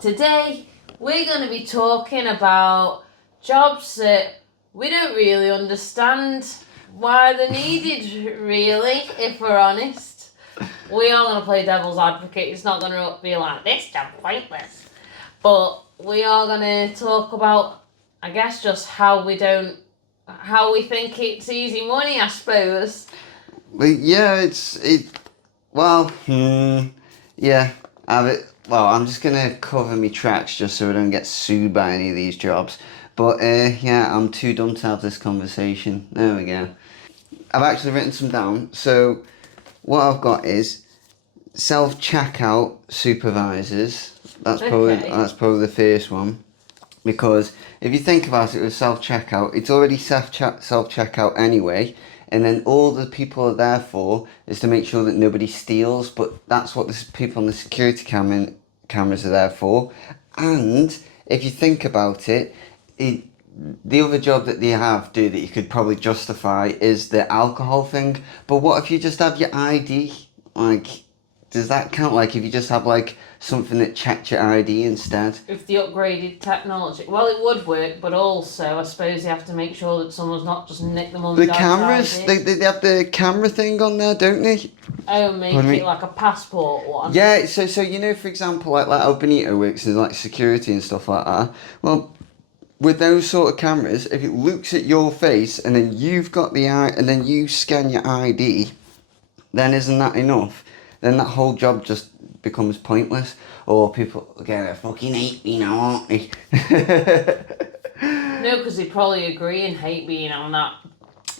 Today, we're going to be talking about jobs that we don't really understand why they're needed, really, if we're honest. We are going to play devil's advocate. It's not going to be like, this job's pointless. But we are going to talk about, I guess, just how we think it's easy money, I suppose. Yeah, yeah. I'm just gonna cover my tracks just so I don't get sued by any of these jobs. But yeah, I'm too dumb to have this conversation. There we go. I've actually written some down. So what I've got is self-checkout supervisors. That's probably the first one. Because if you think about it with self-checkout, it's already self-checkout anyway, and then all the people are there for is to make sure that nobody steals, but that's what the people on the security cameras are there for. And if you think about it, the other job that they do that you could probably justify is the alcohol thing. But what if you just have your ID? Like, does that count? Like, if you just have, like, something that checked your ID instead? If the upgraded technology, well, it would work, but also I suppose you have to make sure that someone's not just nicked the mum and The dad's cameras, ID. they have the camera thing on there, don't they? Oh, make it like a passport one. Yeah, so for example, like El Benito works in like security and stuff like that. Well, with those sort of cameras, if it looks at your face and then you've got the eye and then you scan your ID, then isn't that enough? Then that whole job just becomes pointless. Or people get fucking hate me now, aren't they? No, because they probably agree and hate being on that.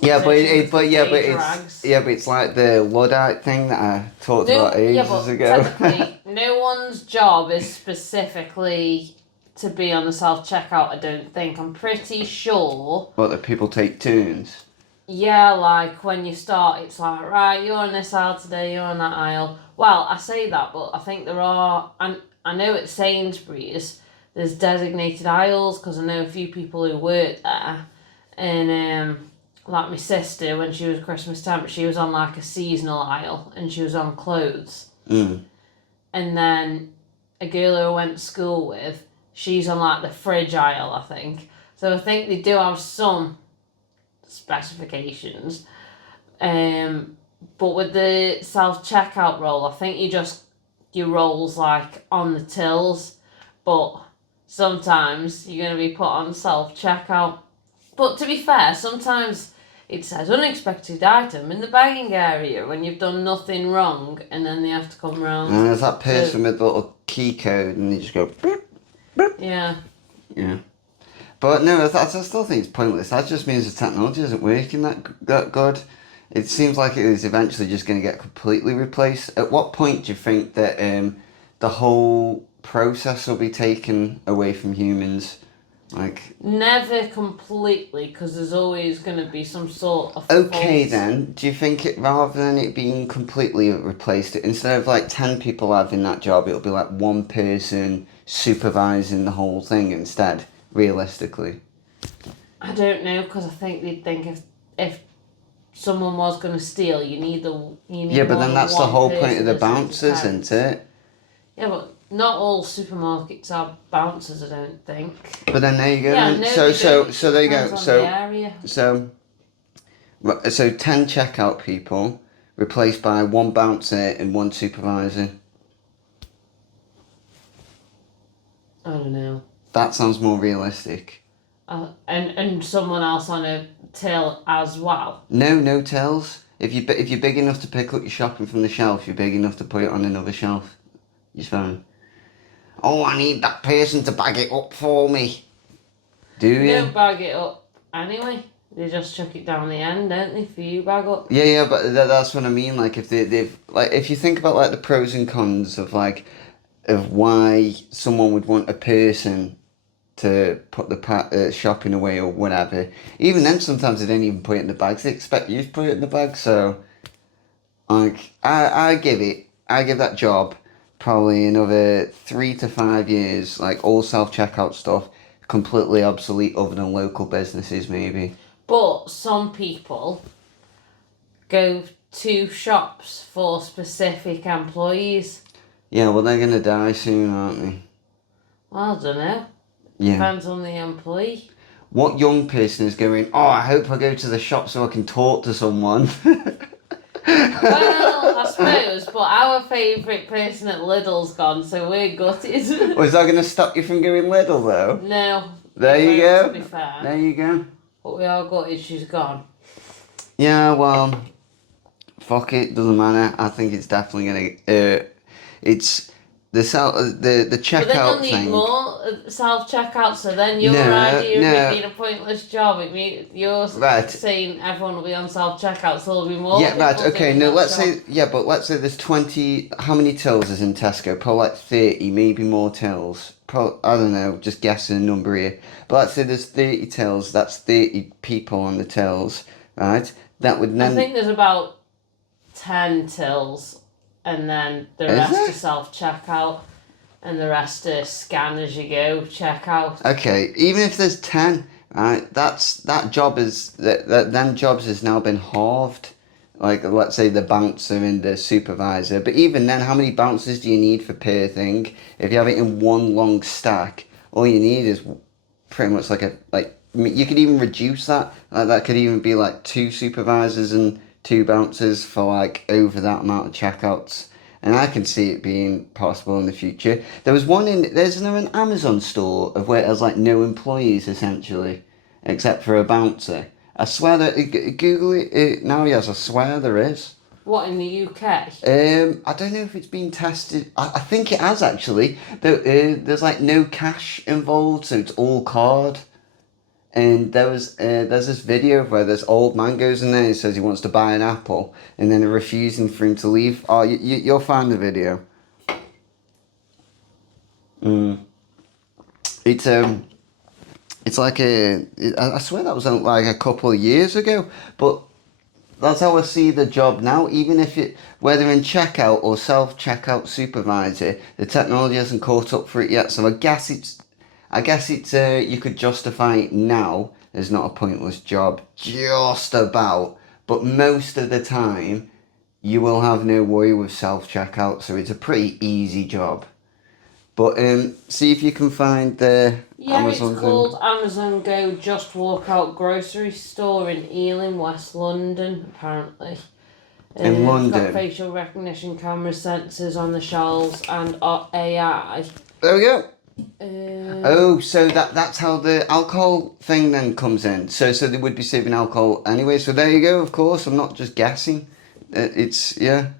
Yeah, but it's like the Luddite thing that I talked about ages ago. Technically, no one's job is specifically to be on the self-checkout, I don't think. I'm pretty sure. But the people take turns. Yeah, like when you start, it's like, right, you're on this aisle today, you're on that aisle. Well, I say that, but I think there are, and I know at Sainsbury's, there's designated aisles, because I know a few people who work there, and like my sister, when she was Christmas time, she was on like a seasonal aisle, and she was on clothes. Mm. And then a girl who I went to school with, she's on like the fridge aisle, I think. So I think they do have some specifications. But with the self-checkout role, I think your role's like on the tills, but sometimes you're going to be put on self-checkout. But to be fair, sometimes it says unexpected item in the bagging area when you've done nothing wrong, and then they have to come round. And there's that person with the little key code and they just go beep, beep. Yeah. Yeah. But no, I still think it's pointless. That just means the technology isn't working that good. It seems like it is eventually just going to get completely replaced. At what point do you think that the whole process will be taken away from humans? Like, never completely, because there's always going to be some sort of okay fault. then, do you think it, rather than it being completely replaced, instead of like 10 people having that job, it'll be like one person supervising the whole thing instead, realistically? I don't know, because I think they'd think if someone was going to steal, you need yeah, but then that's the whole point of the bouncers, isn't it? Yeah, but not all supermarkets are bouncers, I don't think. But then there you go. Yeah, no, so there you go. So 10 checkout people replaced by one bouncer and one supervisor. I don't know. That sounds more realistic. And someone else on a till as well. No tills. If you're big enough to pick up your shopping from the shelf, you're big enough to put it on another shelf. You're fine. Oh, I need that person to bag it up for me. Do you? They don't bag it up anyway. They just chuck it down the end, don't they, for you bag up? Yeah, but that's what I mean. Like, if they've like, if you think about like the pros and cons of why someone would want a person to put the shopping away or whatever. Even then, sometimes they don't even put it in the bags. They expect you to put it in the bag. So, like, I give that job probably another 3 to 5 years. Like, all self-checkout stuff, completely obsolete other than local businesses, maybe. But some people go to shops for specific employees. Yeah, well, they're going to die soon, aren't they? Well, I don't know. Yeah. Depends on the employee. What young person is going, oh, I hope I go to the shop so I can talk to someone? Well, I suppose, but our favourite person at Lidl's gone, so we're gutted. Was that going to stop you from going Lidl, though? No. There it you won't, go. To be fair. There you go. But we are gutted she's gone. Yeah, well, fuck it, doesn't matter. I think it's definitely gonna. It's the checkout But then you'll need thing. more self-checkout, so then your No, idea of no. it being a pointless job, you're Right. saying everyone will be on self-checkout, so there'll be more Yeah, right. people Okay. doing No, that let's job. say but let's say there's 20. How many tills is in Tesco? Probably like 30, maybe more tills. I don't know. Just guessing a number here. But let's say there's 30 tills. That's 30 people on the tills, right? That would I then. think there's about 10 tills, and then the Is rest there? are self-checkout, and the rest are scan as you go checkout. Okay, even if there's 10, right, that job is that them jobs has now been halved. Like, let's say the bouncer and the supervisor, but even then, how many bouncers do you need for per thing? If you have it in one long stack, all you need is pretty much you could even reduce that. Like, that could even be like 2 supervisors and 2 bouncers for like over that amount of checkouts. And I can see it being possible in the future. There's an Amazon store of where it has like no employees essentially, except for a bouncer. I swear that Google it now. Yes, I swear there is. What, in the UK? I don't know if it's been tested. I think it has actually. There's like no cash involved, so it's all card. And there's this video where this old man goes in there and says he wants to buy an apple, and then they're refusing for him to leave. Oh, you'll find the video. It's like I swear that was like a couple of years ago, but that's how I see the job now. Even if whether in checkout or self checkout supervisor, the technology hasn't caught up for it yet. So I guess it's you could justify it now as not a pointless job, just about. But most of the time, you will have no worry with self checkout, so it's a pretty easy job. But see if you can find the Amazon It's called Amazon Go Just Walkout Grocery Store in Ealing, West London, apparently. In London. It's got facial recognition camera sensors on the shelves and AI. There we go. Uh, So that's how the alcohol thing then comes in. So they would be saving alcohol anyway. So there you go. Of course, I'm not just guessing. It's yeah.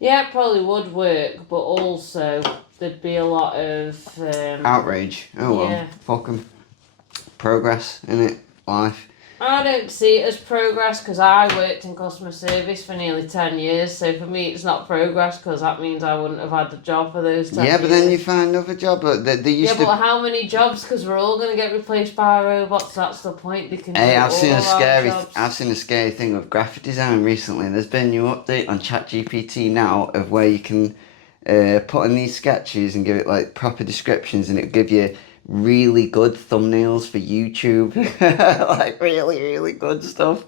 Yeah, it probably would work, but also there'd be a lot of Outrage. Oh well. Yeah. Fuck 'em. Progress in it. Life. I don't see it as progress because I worked in customer service for nearly 10 years, so for me it's not progress because that means I wouldn't have had a job for those 10 years. Yeah, but then you find another job. But they used but how many jobs? Because we're all going to get replaced by robots. That's the point. They can. Hey, do I've seen all a scary. our jobs. I've seen a scary thing with graphic design recently. There's been a new update on ChatGPT now of where you can put in these sketches and give it like proper descriptions, and it'll give you really good thumbnails for YouTube, like really, really good stuff.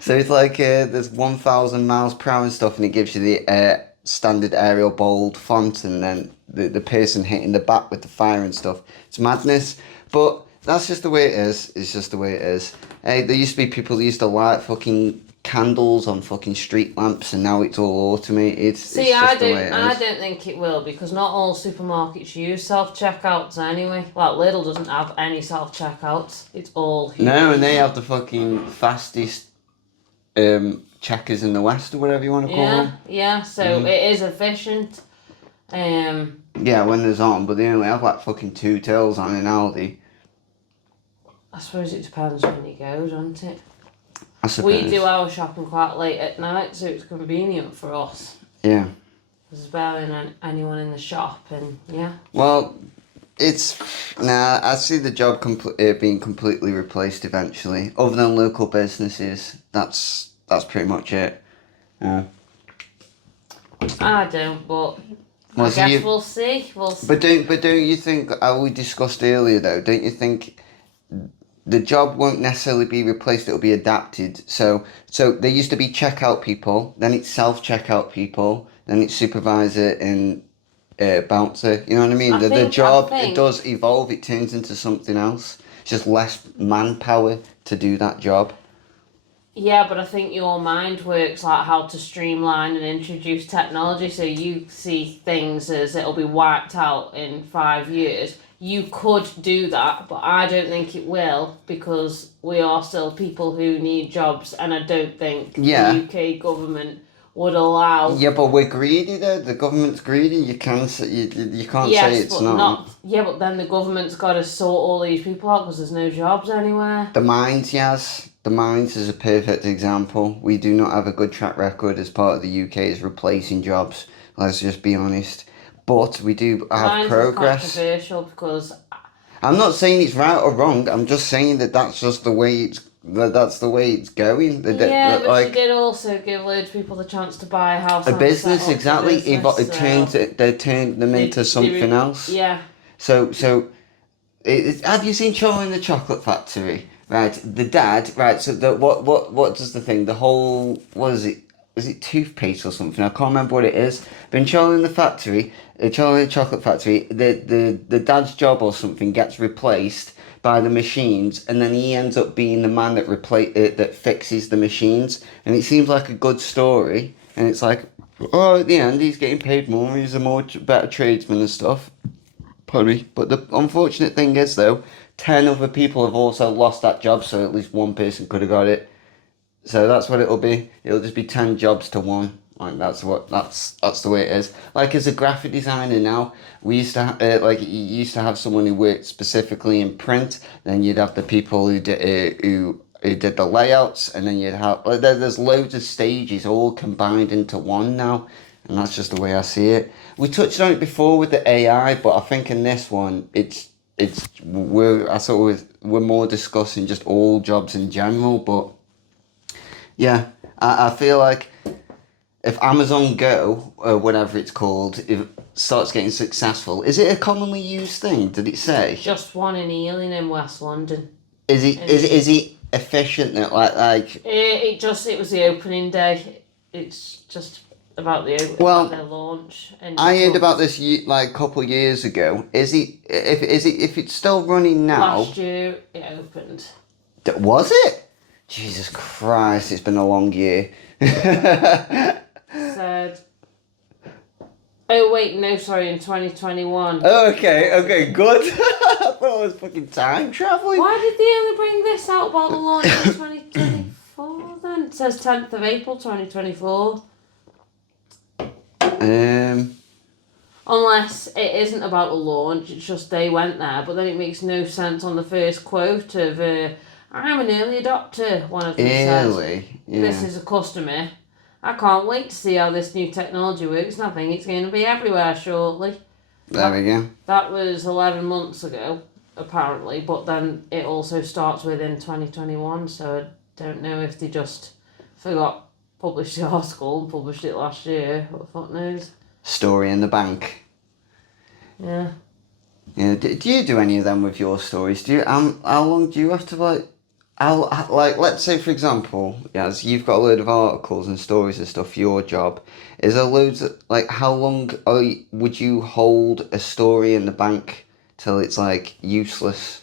So it's like there's 1,000 miles per hour and stuff, and it gives you the standard Arial bold font, and then the person hitting the back with the fire and stuff. It's madness, but that's just the way it is. It's just the way it is. Hey, there used to be people who used to light fucking candles on fucking street lamps, and now it's all automated. See, I don't think it will because not all supermarkets use self checkouts anyway. Like Lidl doesn't have any self checkouts. It's all humans. No, and they have the fucking fastest checkers in the West or whatever you want to call them. Yeah. So it is efficient. Yeah, when there's on, but they only have like fucking 2 tills on in Aldi. I suppose it depends when you go, doesn't it? I suppose. We do our shopping quite late at night, so it's convenient for us. Yeah. There's barely anyone in the shop, and yeah. Well, I see the job being completely replaced eventually. Other than local businesses, that's pretty much it. Yeah. I don't, but Well, I so guess we'll see. We'll see. But don't you think? We discussed earlier though. Don't you think? The job won't necessarily be replaced, it'll be adapted. So there used to be checkout people, then it's self-checkout people, then it's supervisor and bouncer. You know what I mean? I The think- job, I think- it does evolve. It turns into something else. It's just less manpower to do that job. Yeah, but I think your mind works like how to streamline and introduce technology. So you see things as it'll be wiped out in 5 years. You could do that, but I don't think it will because we are still people who need jobs, and I don't think Yeah. the UK government would allow. Yeah, but we're greedy though. The government's greedy. You can't say you can't say Yes, it's but not. Yeah, but then the government's got to sort all these people out because there's no jobs anywhere. The mines, Yaz. The mines is a perfect example. We do not have a good track record as part of the UK as replacing jobs. Let's just be honest. But we do have Mine is progress. controversial because I'm not saying it's right or wrong. I'm just saying that that's just the way that's the way it's going. yeah, but Like she did also give loads of people the chance to buy a house. a and business, set up exactly. a business, It turns they turned them into something else. Yeah. So have you seen Charlie in the Chocolate Factory? Right, the dad. Right, so what does the thing? The whole what is it? Is it toothpaste or something? I can't remember what it is. But in Charlie in the Factory, Charlie in the Chocolate Factory, the dad's job or something gets replaced by the machines, and then he ends up being the man that that fixes the machines. And it seems like a good story, and it's like, oh, at the end he's getting paid more. He's a better tradesman and stuff. Probably. But the unfortunate thing is though, 10 other people have also lost that job, so at least one person could have got it. So that's what it'll be. It'll just be 10 jobs to one. Like that's the way it is. Like as a graphic designer now, we used to you used to have someone who worked specifically in print. Then you'd have the people who did the layouts, and then you'd have there's loads of stages all combined into one now, and that's just the way I see it. We touched on it before with the AI, but I think in this one we're more discussing just all jobs in general, but. Yeah, I feel like if Amazon Go, or whatever it's called, if it starts getting successful, is it a commonly used thing? Did it say? Just one in Ealing in West London. Is it efficient? Like It was the opening day. It's just about the their launch. And I heard about this like a couple of years ago. Is if it's still running now? Last year it opened. Was it? Jesus Christ! It's been a long year. Said. Oh wait, no, sorry, in 2021. Okay, good. I thought it was fucking time traveling. Why did they only bring this out about the launch in 2024 then? It says 10th of April 2024. Unless it isn't about the launch, it's just they went there, but then it makes no sense on the first quote of I'm an early adopter, one of them says. Yeah. This is a customer. I can't wait to see how this new technology works, and I think it's going to be everywhere shortly. There we go. That was 11 months ago, apparently, but then it also starts within 2021, so I don't know if they just forgot published the article and published it last year, what the fuck knows. Story in the bank. Yeah. Yeah. Do you do any of them with your stories? Do you? How long do you have to like? Let's say for example, yes, you've got a load of articles and stories and stuff for your job. Is there loads of, like how long would you hold a story in the bank till it's like useless?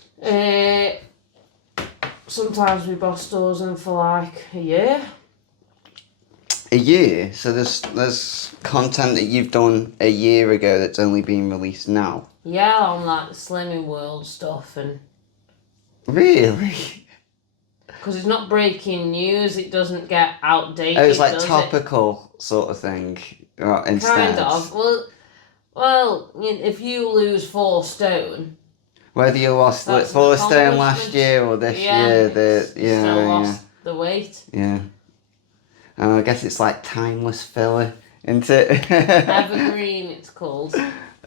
Sometimes we boss stores them for like a year. A year? So there's content that you've done a year ago that's only being released now? Yeah, on like the Slimming World stuff and... Really? Because it's not breaking news, it doesn't get outdated. Oh, it's like topical sort of thing instead. Kind of. Well, if you lose 4 stone... Whether you lost 4 stone last year or this year, still lost the weight. Yeah. I guess it's like timeless filler, isn't it? Evergreen, it's called.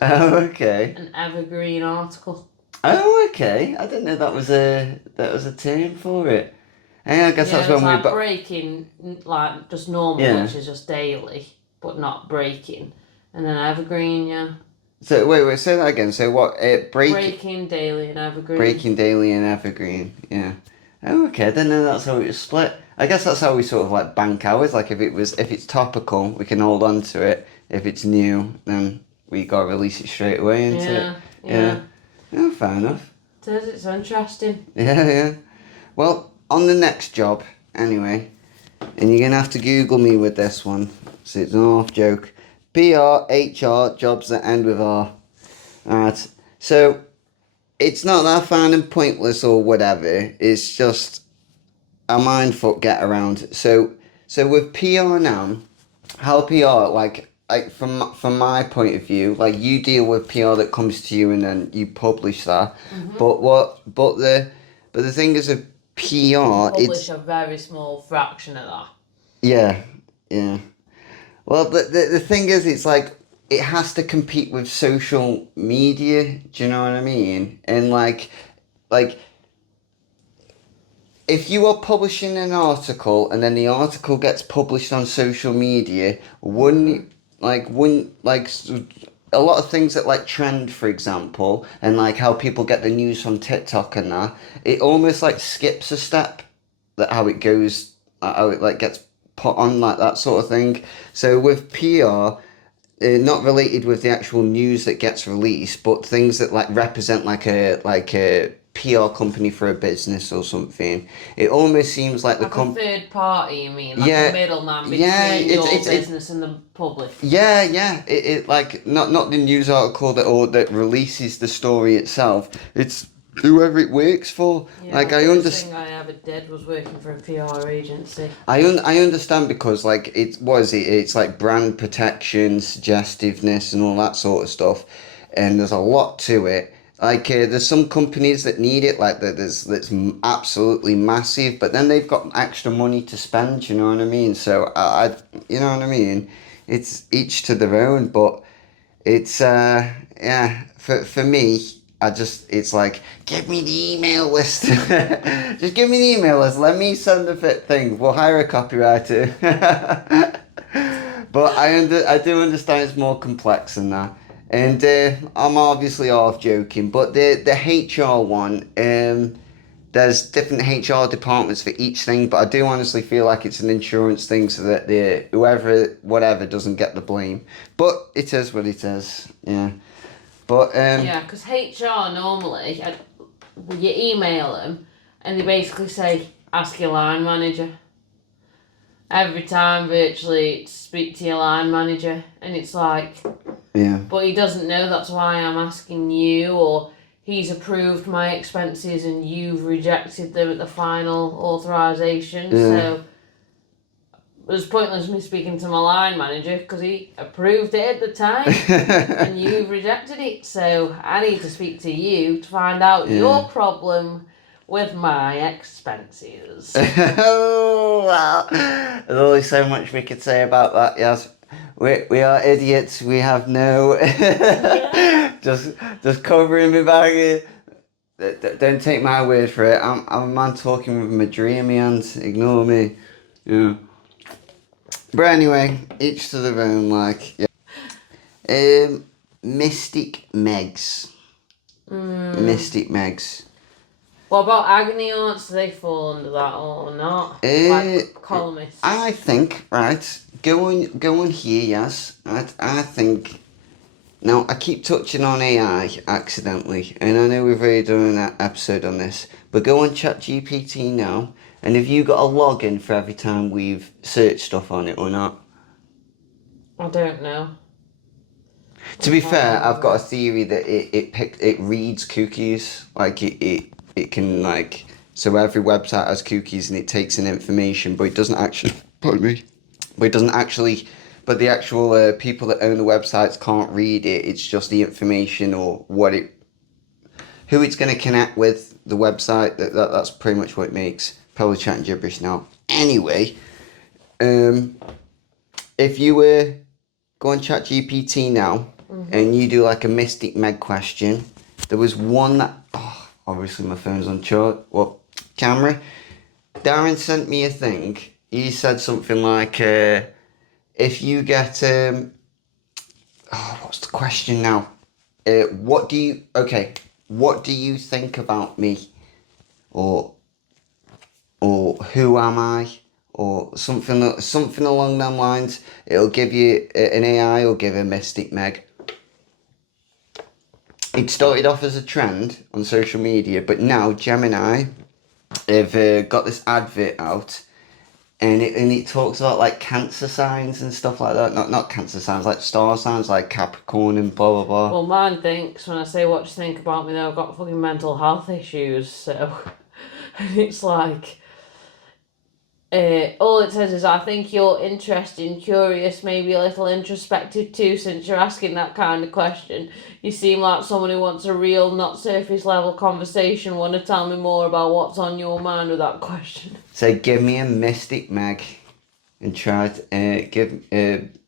Oh, okay. An evergreen article. Oh, okay. I didn't know that was a term for it. And I guess that's when like breaking, like just normal, which is just daily, but not breaking. And then evergreen, yeah. So wait, say that again. So what? Breaking, daily, and evergreen. Breaking, daily, and evergreen. Yeah. Oh, okay. I didn't know that's how it was split. I guess that's how we sort of like bank hours. Like if it's topical, we can hold on to it. If it's new, then we got to release it straight away, isn't it? Yeah, fair enough. It's interesting. Yeah. Well, on the next job, anyway, and you're going to have to Google me with this one, so it's an off joke. PR, HR, jobs that end with R. Alright, so it's not that I find them pointless or whatever, it's just a mindfuck get around. So with PR now, how PR, like from my point of view, like you deal with PR that comes to you and then you publish that. But the thing is with PR, Publish a very small fraction of that. Yeah. Well, the thing is, it's like it has to compete with social media. Do you know what I mean? And like if you are publishing an article and then the article gets published on social media, wouldn't a lot of things that like trend, for example, and like how people get the news from TikTok and that, it almost like skips a step, that how it goes, how it like gets put on, like that sort of thing. So with PR, not related with the actual news that gets released, but things that like represent like a PR company for a business or something. It almost seems like a third party, you mean? Like a middleman between your business and the public. Yeah. It like not the news article that releases the story itself. It's whoever it works for. Yeah, like I understand. The thing I ever did was working for a PR agency. I understand, because like it's like brand protection, suggestiveness, and all that sort of stuff, and there's a lot to it. Like there's some companies that need it, like that's absolutely massive, but then they've got extra money to spend. You know what I mean? So I you know what I mean? It's each to their own, but it's yeah, for me, it's like, give me the email list. Just give me the email list. Let me send the fit thing. We'll hire a copywriter. But I do understand it's more complex than that. And I'm obviously half joking, but the HR one, there's different HR departments for each thing, but I do honestly feel like it's an insurance thing, so that whatever doesn't get the blame. But it is what it is, yeah. But yeah, because HR normally, you email them, and they basically say, ask your line manager. Every time, virtually, speak to your line manager, and it's like, yeah. But he doesn't know that's why I'm asking you, or he's approved my expenses and you've rejected them at the final authorization. Yeah. So it was pointless me speaking to my line manager because he approved it at the time and you've rejected it. So I need to speak to you to find out your problem with my expenses. Oh, well, there's only so much we could say about that, yes. We are idiots. We have no... just covering me back here. Don't take my word for it. I'm a man talking with my dreamy hands. Ignore me. Yeah. But anyway, each to their own, like, yeah. Mystic Megs. Mystic Megs. What about agony aunts? Do they fall under that or not? Like columnists? I think, right, go on here, yes. I think... Now, I keep touching on AI accidentally, and I know we've already done an episode on this, but go on ChatGPT now, and have you got a login for every time we've searched stuff on it or not? I don't know. To be fair, I've got a theory that it reads cookies, like it can, like, so every website has cookies and it takes in information, but it doesn't actually, pardon me, but it doesn't actually... But the actual people that own the websites can't read it. It's just the information or who it's going to connect with, the website. That's pretty much what it makes. Probably chatting gibberish now. Anyway, if you go on ChatGPT now and you do like a Mystic Meg question, there was one that, obviously my phone's on camera. Darren sent me a thing. He said something like... if you get what's the question now? What do you think about me? Or who am I? Or something along them lines. It'll give you an AI will give a Mystic Meg. it started off as a trend on social media, but now Gemini have got this advert out, and it talks about like cancer signs and stuff like that. Not cancer signs, like star signs, like Capricorn and blah blah blah. Well, mine thinks when I say what you think about me, though, I've got fucking mental health issues, so it's like. All it says is, I think you're interesting, curious, maybe a little introspective too, since you're asking that kind of question. You seem like someone who wants a real, not surface level conversation. Want to tell me more about what's on your mind with that question? So give me a mystic, Meg, and try to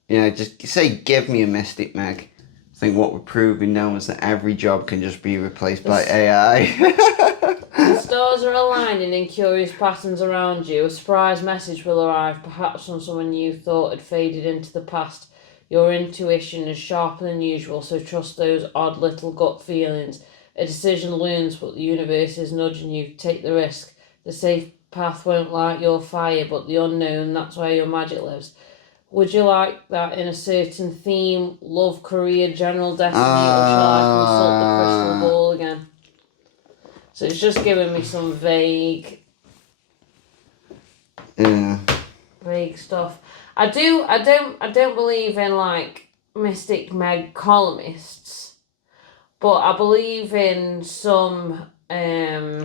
just say give me a mystic, Meg. I think what we're proving now is that every job can just be replaced by AI. The stars are aligning in curious patterns around you. A surprise message will arrive, perhaps from someone you thought had faded into the past. Your intuition is sharper than usual, so trust those odd little gut feelings. A decision looms, but the universe is nudging you. Take the risk. The safe path won't light your fire, but the unknown, that's where your magic lives. Would you like that in a certain theme, love, career, general destiny, or shall I consult the crystal ball again? So it's just giving me some vague stuff. I don't believe in like Mystic Meg columnists, but I believe in some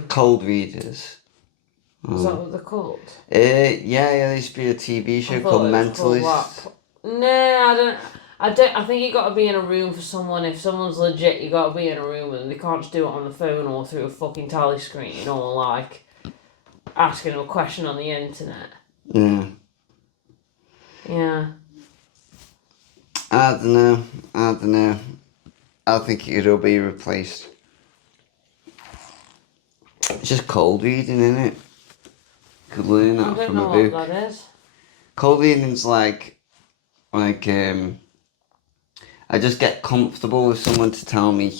cold readers. Is that what they're called? Yeah, there used to be a TV show called Mentalist. No, I don't. I think you got to be in a room for someone. If someone's legit, you got to be in a room with them. They can't just do it on the phone or through a fucking tally screen or like asking them a question on the internet. Yeah. Yeah. I don't know. I think it'll be replaced. It's just cold reading, isn't it? Could learn that from a book. I don't know what that is. Cold reading's like I just get comfortable with someone to tell me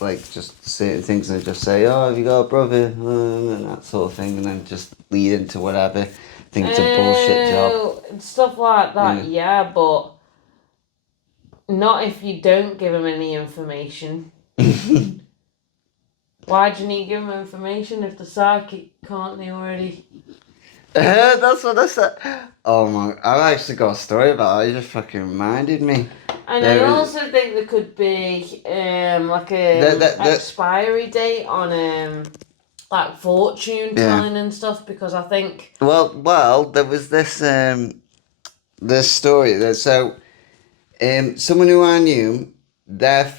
like just certain things, and I just say, oh, have you got a brother, and that sort of thing, and then just lead into whatever. I think it's a bullshit job. Stuff like that, yeah, but not if you don't give them any information. Why do you need to give them information if the psychic can't they already? That's what I said. Oh my! I've actually got a story about it. You just fucking reminded me. And I also think there could be like a expiry date on like fortune telling and stuff, because I think. Well, there was this story that someone who I knew, their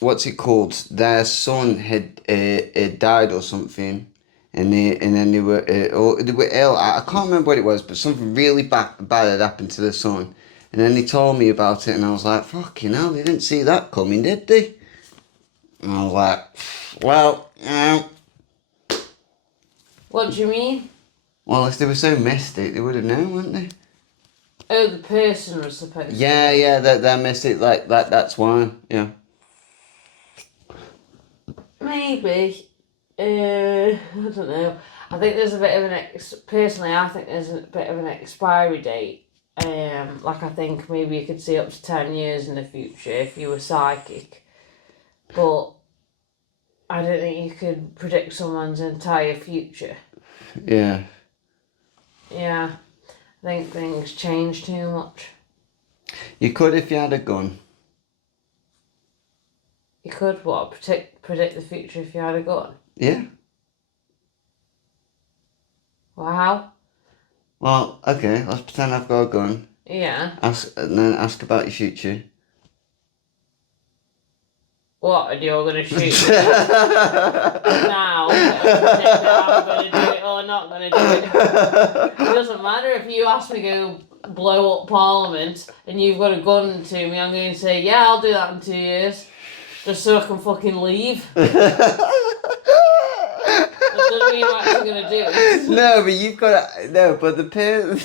what's it called? Their son had died or something, and then they were ill. I can't remember what it was, but something really bad had happened to the son. And then they told me about it, and I was like, "Fucking hell, they didn't see that coming, did they?" And I was like, "Well, What do you mean? Well, if they were so mystic, they would have known, wouldn't they?" Oh, the person was supposed to. Yeah, they're mystic, like that. That's why, yeah. Maybe. I don't know. I think there's a bit of personally, I think there's a bit of an expiry date. Like I think maybe you could see up to 10 years in the future if you were psychic. But I don't think you could predict someone's entire future. Yeah. Yeah. I think things change too much. You could if you had a gun. You could what? Predict the future if you had a gun? Yeah. Wow. Well, okay, let's pretend I've got a gun. Yeah. Ask about your future. What, and you're going to shoot me now? I'm going to do it or not going to do it. It doesn't matter if you ask me to go blow up Parliament and you've got a gun to me, I'm going to say, yeah, I'll do that in 2 years. Just so I can fucking leave. That doesn't mean I'm actually going to do it. No, but you've got to... No, but the person...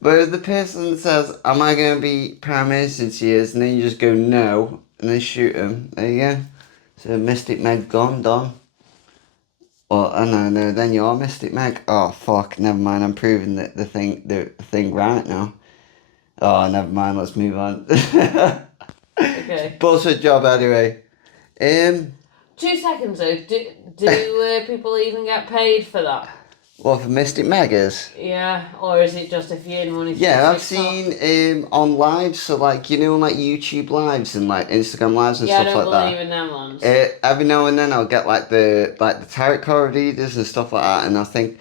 But if the person says, am I going to be Prime Minister in 2 years? And then you just go, no. And then shoot them. There you go. So Mystic Meg gone, done. Well, oh no, then you are Mystic Meg. Oh, fuck, never mind. I'm proving the thing right now. Oh, never mind. Let's move on. Okay. Bullshit job anyway. 2 seconds though. Do people even get paid for that? What for Mystic Megas? Yeah, or is it just if you earn money? Yeah, I've TikTok? seen on lives, so like on like YouTube lives and like Instagram lives and Yeah, I stuff don't like believe that. in them ones. Every now and then I'll get like the tarot card readers and stuff like that, and I think,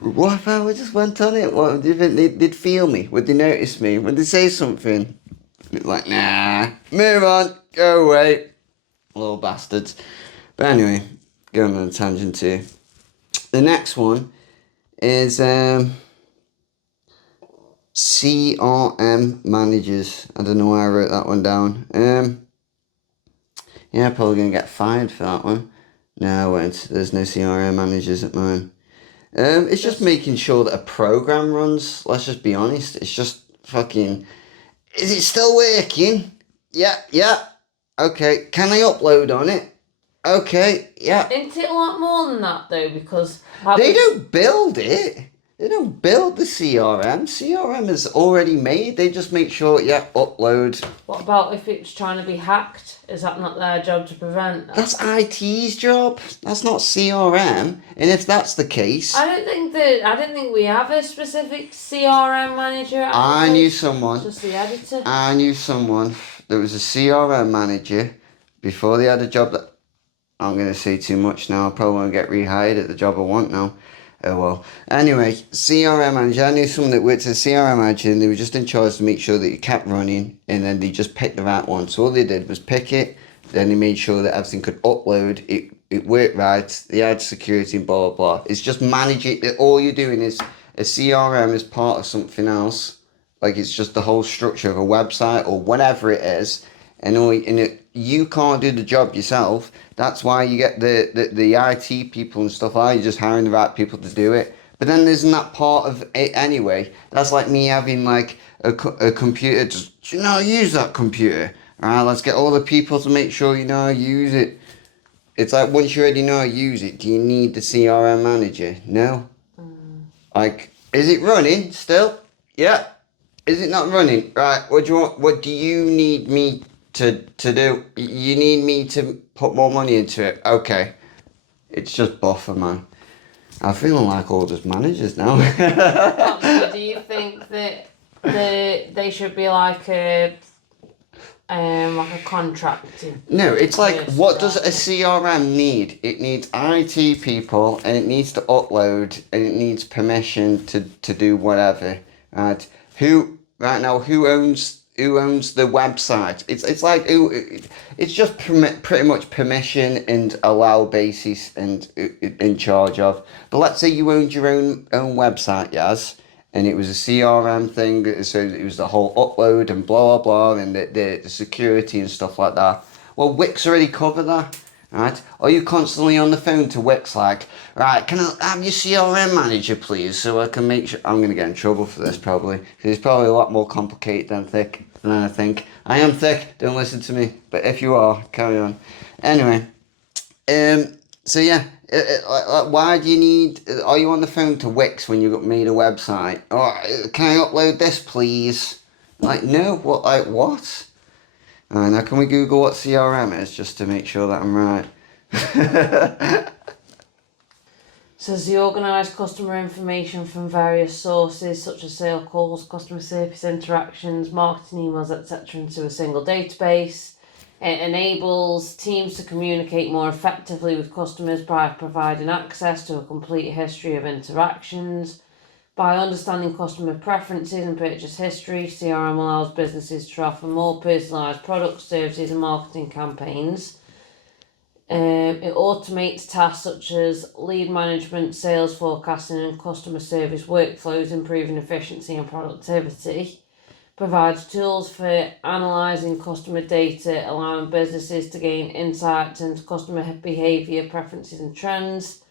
what if I just went on it? What do you think they'd feel me? Would they notice me? Would they say something? Like, nah, move on, go away, little bastards. But anyway, going on a tangent too. The next one is CRM managers. I don't know why I wrote that one down. Yeah, probably gonna get fired for that one. No, I won't. There's no CRM managers at mine. It's just making sure that a program runs. Let's just be honest. It's just fucking. Is it still working? Yeah, yeah. Okay. Can I upload on it? Okay, yeah. Isn't it a lot more than that though? Because They don't build it. They don't build the CRM. CRM is already made. They just make sure, yeah, upload. What about if it's trying to be hacked? Is that not their job to prevent that? That's IT's job. That's not CRM. And if that's the case, I don't think we have a specific CRM manager. I knew someone. Just the editor. I knew someone that was a CRM manager before they had a job that I'm going to say too much now. I probably won't get rehired at the job I want now. Oh well. Anyway, CRM manager. I knew someone that worked as a CRM manager and they were just in charge to make sure that it kept running and then they just picked the right one. So all they did was pick it, then they made sure that everything could upload, it worked right, they had security and blah blah blah. It's just manage it. All you're doing is a CRM is part of something else. Like it's just the whole structure of a website or whatever it is. And you can't do the job yourself. That's why you get the IT people and stuff like that. You're just hiring the right people to do it. But then isn't that part of it anyway? That's like me having like a computer. Just, do you know how to use that computer? Alright, let's get all the people to make sure you know how to use it. It's like once you already know how to use it, do you need the CRM manager? No. Like, is it running still? Yeah. Is it not running? Right, what do you want? What do you need me to do? You need me to put more money into it. Okay. It's just buffer, man. I'm feeling like all just managers now. So do you think that they should be like a contracting? No, it's like, Yes, what does a right. CRM need? It needs IT people, and it needs to upload, and it needs permission to do whatever. Right? Who owns the website? It's like it's just pretty much permission and allow basis and in charge of. But let's say you owned your own website, Yaz, and it was a CRM thing, so it was the whole upload and blah blah blah and the security and stuff like that. Well, Wix already covered that. Right? Are you constantly on the phone to Wix like, right, can I have your CRM manager please so I can make sure... I'm going to get in trouble for this probably, because it's probably a lot more complicated than I think. I am thick, don't listen to me, but if you are, carry on. Anyway, so yeah, why do you need... Are you on the phone to Wix when you made a website? Or can I upload this please? Like, no, what, like, what? Now can we Google what CRM is just to make sure that I'm right? Says they organise customer information from various sources such as sale calls, customer service interactions, marketing emails, etc. into a single database. It enables teams to communicate more effectively with customers by providing access to a complete history of interactions. By understanding customer preferences and purchase history, CRM allows businesses to offer more personalised products, services and marketing campaigns. It automates tasks such as lead management, sales forecasting and customer service workflows, improving efficiency and productivity. Provides tools for analysing customer data, allowing businesses to gain insights into customer behaviour, preferences and trends.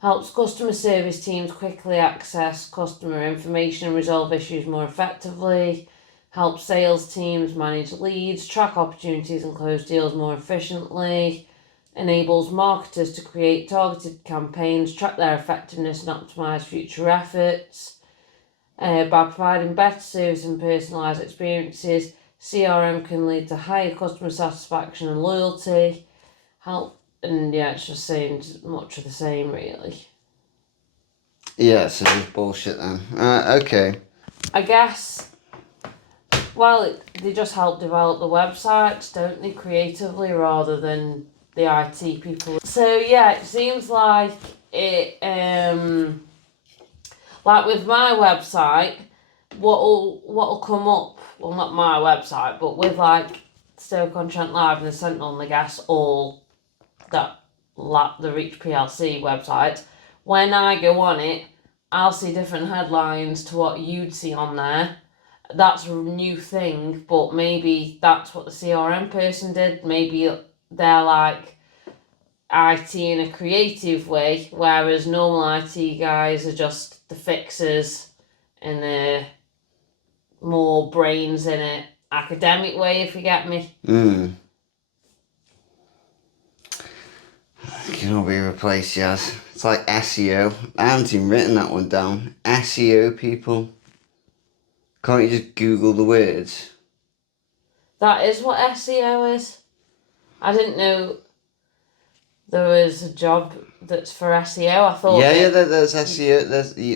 Helps customer service teams quickly access customer information and resolve issues more effectively. Helps sales teams manage leads, track opportunities and close deals more efficiently. Enables marketers to create targeted campaigns, track their effectiveness and optimise future efforts. By providing better service and personalised experiences, CRM can lead to higher customer satisfaction and loyalty. And yeah, it's just saying much of the same, really. Yeah, so just bullshit then. Okay. I guess, well, they just help develop the websites, don't they, creatively, rather than the IT people. So yeah, it seems like it, like with my website, what'll come up, well, not my website, but with like Stoke-on-Trent Live and the Sentinel and the Gas, all that, the Reach PLC website, when I go on it, I'll see different headlines to what you'd see on there. That's a new thing, but maybe that's what the CRM person did. Maybe they're like IT in a creative way, whereas normal IT guys are just the fixers and the more brains in an academic way, if you get me. Can all be replaced, Yaz. It's like SEO. I haven't even written that one down. SEO people. Can't you just Google the words? That is what SEO is. I didn't know there was a job that's for SEO. I thought There's SEO.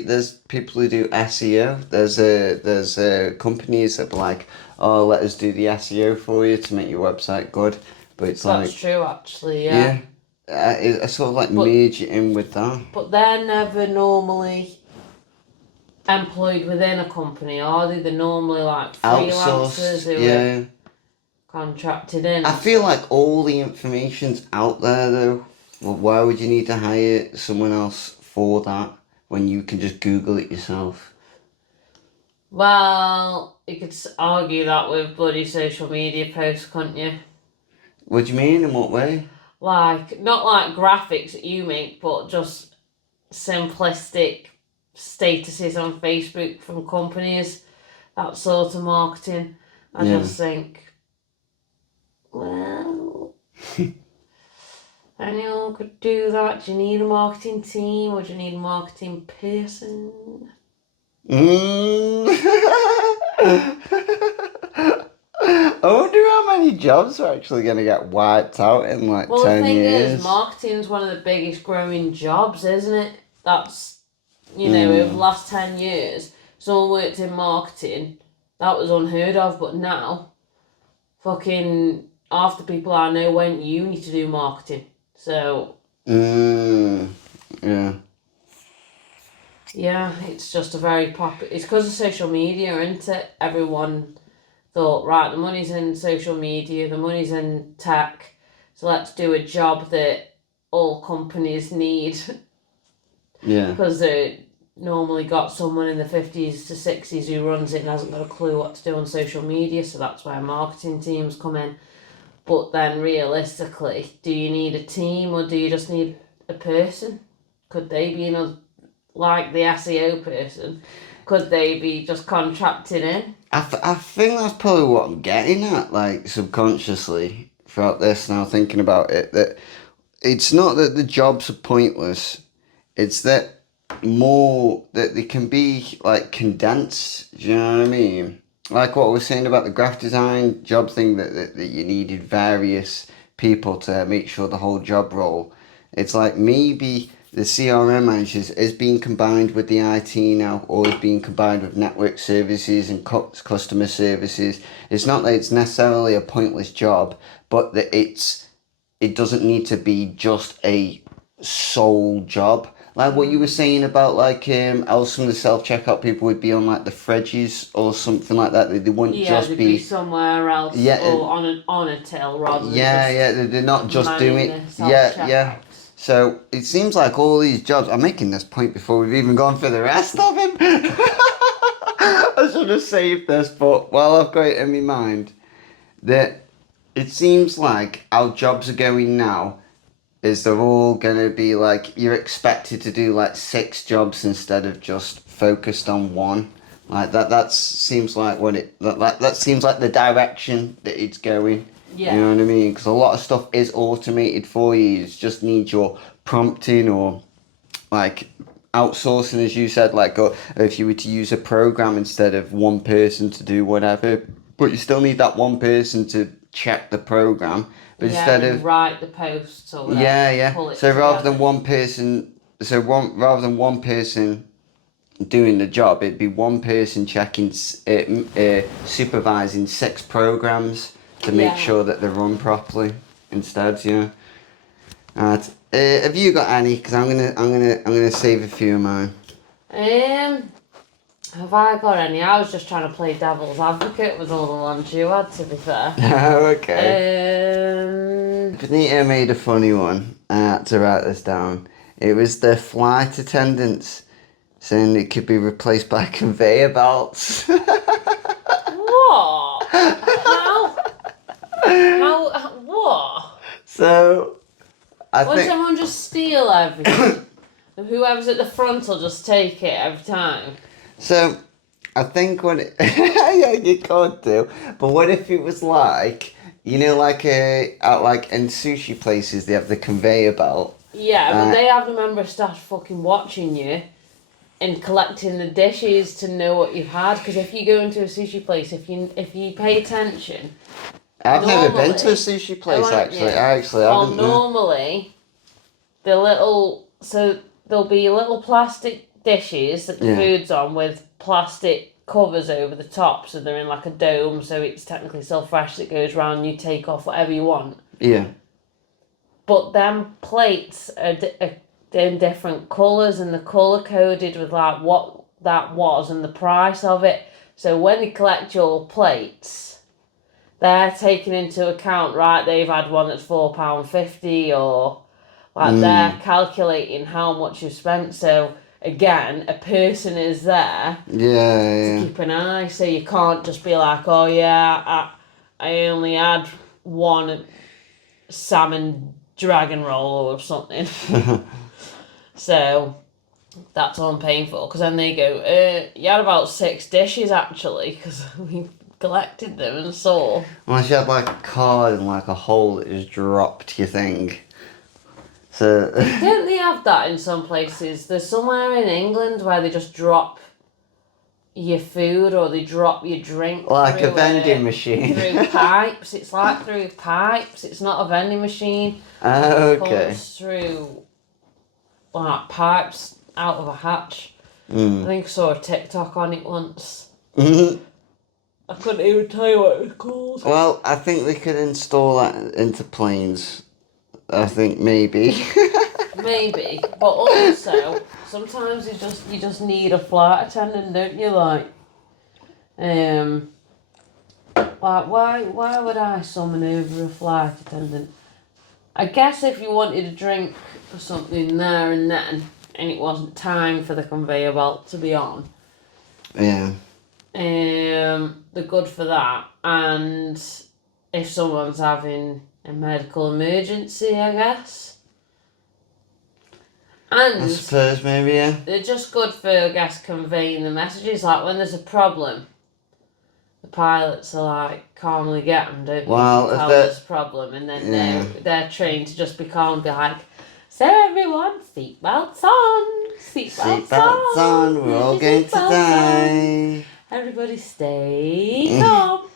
There's people who do SEO. There's companies that are like, oh, let us do the SEO for you to make your website good. But it's that's like, true, actually. Yeah. I sort of like merge it in with that. But they're never normally employed within a company, are they? They're normally like freelancers who are contracted in. I feel like all the information's out there though. Well, why would you need to hire someone else for that when you can just Google it yourself? Well, you could argue that with bloody social media posts, couldn't you? What do you mean? In what way? Like, not like graphics that you make, but just simplistic statuses on Facebook from companies, that sort of marketing. I just think, well, anyone could do that. Do you need a marketing team or do you need a marketing person? I wonder how many jobs are actually going to get wiped out in like 10 years. Well, the thing is, marketing's one of the biggest growing jobs, isn't it? That's, over the last 10 years, someone worked in marketing, that was unheard of, but now, fucking half the people I know went uni to do marketing. So, yeah. Yeah, it's just a very popular. It's because of social media, isn't it? Everyone thought, right, the money's in social media, the money's in tech, so let's do a job that all companies need. Yeah. Because they normally got someone in the 50s to 60s who runs it and hasn't got a clue what to do on social media, so that's where marketing teams come in. But then realistically, do you need a team or do you just need a person? Could they be like the SEO person, could they be just contracted in? I think that's probably what I'm getting at, like, subconsciously throughout this now, thinking about it, that it's not that the jobs are pointless, it's that that they can be, like, condensed, do you know what I mean? Like what I was saying about the graphic design job thing, that you needed various people to make sure the whole job role. It's like maybe the CRM managers is being combined with the IT now, or is being combined with network services and customer services. It's not that it's necessarily a pointless job, but that it doesn't need to be just a sole job. Like what you were saying about like else from the self-checkout people would be on like the fridges or something like that. They wouldn't just they'd be somewhere else, or on a till rather than they're not just doing self-checkouts. So it seems like all these jobs. I'm making this point before we've even gone through the rest of him. I should have saved this, but while I've got it in my mind, that it seems like how jobs are going now is they're all gonna be like you're expected to do like 6 jobs instead of just focused on one. Like that seems like that seems like the direction that it's going. Yeah. You know what I mean? Because a lot of stuff is automated for you. It just needs your prompting or like outsourcing, as you said, like, or if you were to use a program instead of one person to do whatever, but you still need that one person to check the program. But instead and of write the posts or whatever. yeah. Pull it So rather together. than one person, rather than one person doing the job, it'd be one person checking, supervising 6 programs to make Yeah. sure that they run properly. Instead, yeah. Right. Have you got any? Because I'm gonna save a few of mine. Have I got any? I was just trying to play devil's advocate with all the ones you had, to be fair. Okay. Benita made a funny one. I had to write this down. It was the flight attendants saying it could be replaced by conveyor belts. What? How? What? So, Won't someone just steal everything? Whoever's at the front will just take it every time. So, I think yeah, you could do. But what if it was like, you know, like in sushi places, they have the conveyor belt. Yeah, but they have a member of staff fucking watching you and collecting the dishes to know what you've had. Because if you go into a sushi place, if you pay attention, I've never been to a sushi place actually. Normally, there'll be little plastic dishes that the food's on with plastic covers over the top, so they're in like a dome, so it's technically still fresh. That goes round. You take off whatever you want. Yeah. But them plates are in different colours, and the colour coded with like what that was and the price of it. So when they collect your plates, they're taking into account, right, they've had one that's £4.50, or like they're calculating how much you've spent. So again, a person is there to keep an eye, so you can't just be like, oh yeah, I only had one salmon dragon roll or something. So that's all I'm paying for, because then they go, you had about 6 dishes actually, because we collected them and saw. Unless you had like a card and like a hole that just dropped your thing. So Don't they have that in some places? There's somewhere in England where they just drop your food, or they drop your drink like through a vending machine. through pipes. It's like through pipes. It's not a vending machine. Okay. It comes through like pipes out of a hatch. I think I saw a TikTok on it once. I couldn't even tell you what it was called. Well, I think they could install that into planes. I think maybe. Maybe, but also sometimes you just need a flight attendant, don't you? Like why would I summon over a flight attendant? I guess if you wanted a drink or something there and then, and it wasn't time for the conveyor belt to be on. Yeah. They're good for that, and if someone's having a medical emergency, I guess. And I suppose maybe, yeah. they're just good for, I guess, conveying the messages. Like when there's a problem, the pilots are like calmly get them, don't Well, they? Tell there's a problem, and then they're trained to just be calm and be like, so everyone, seatbelts on, seatbelts on, we're all going to die. Everybody stay calm.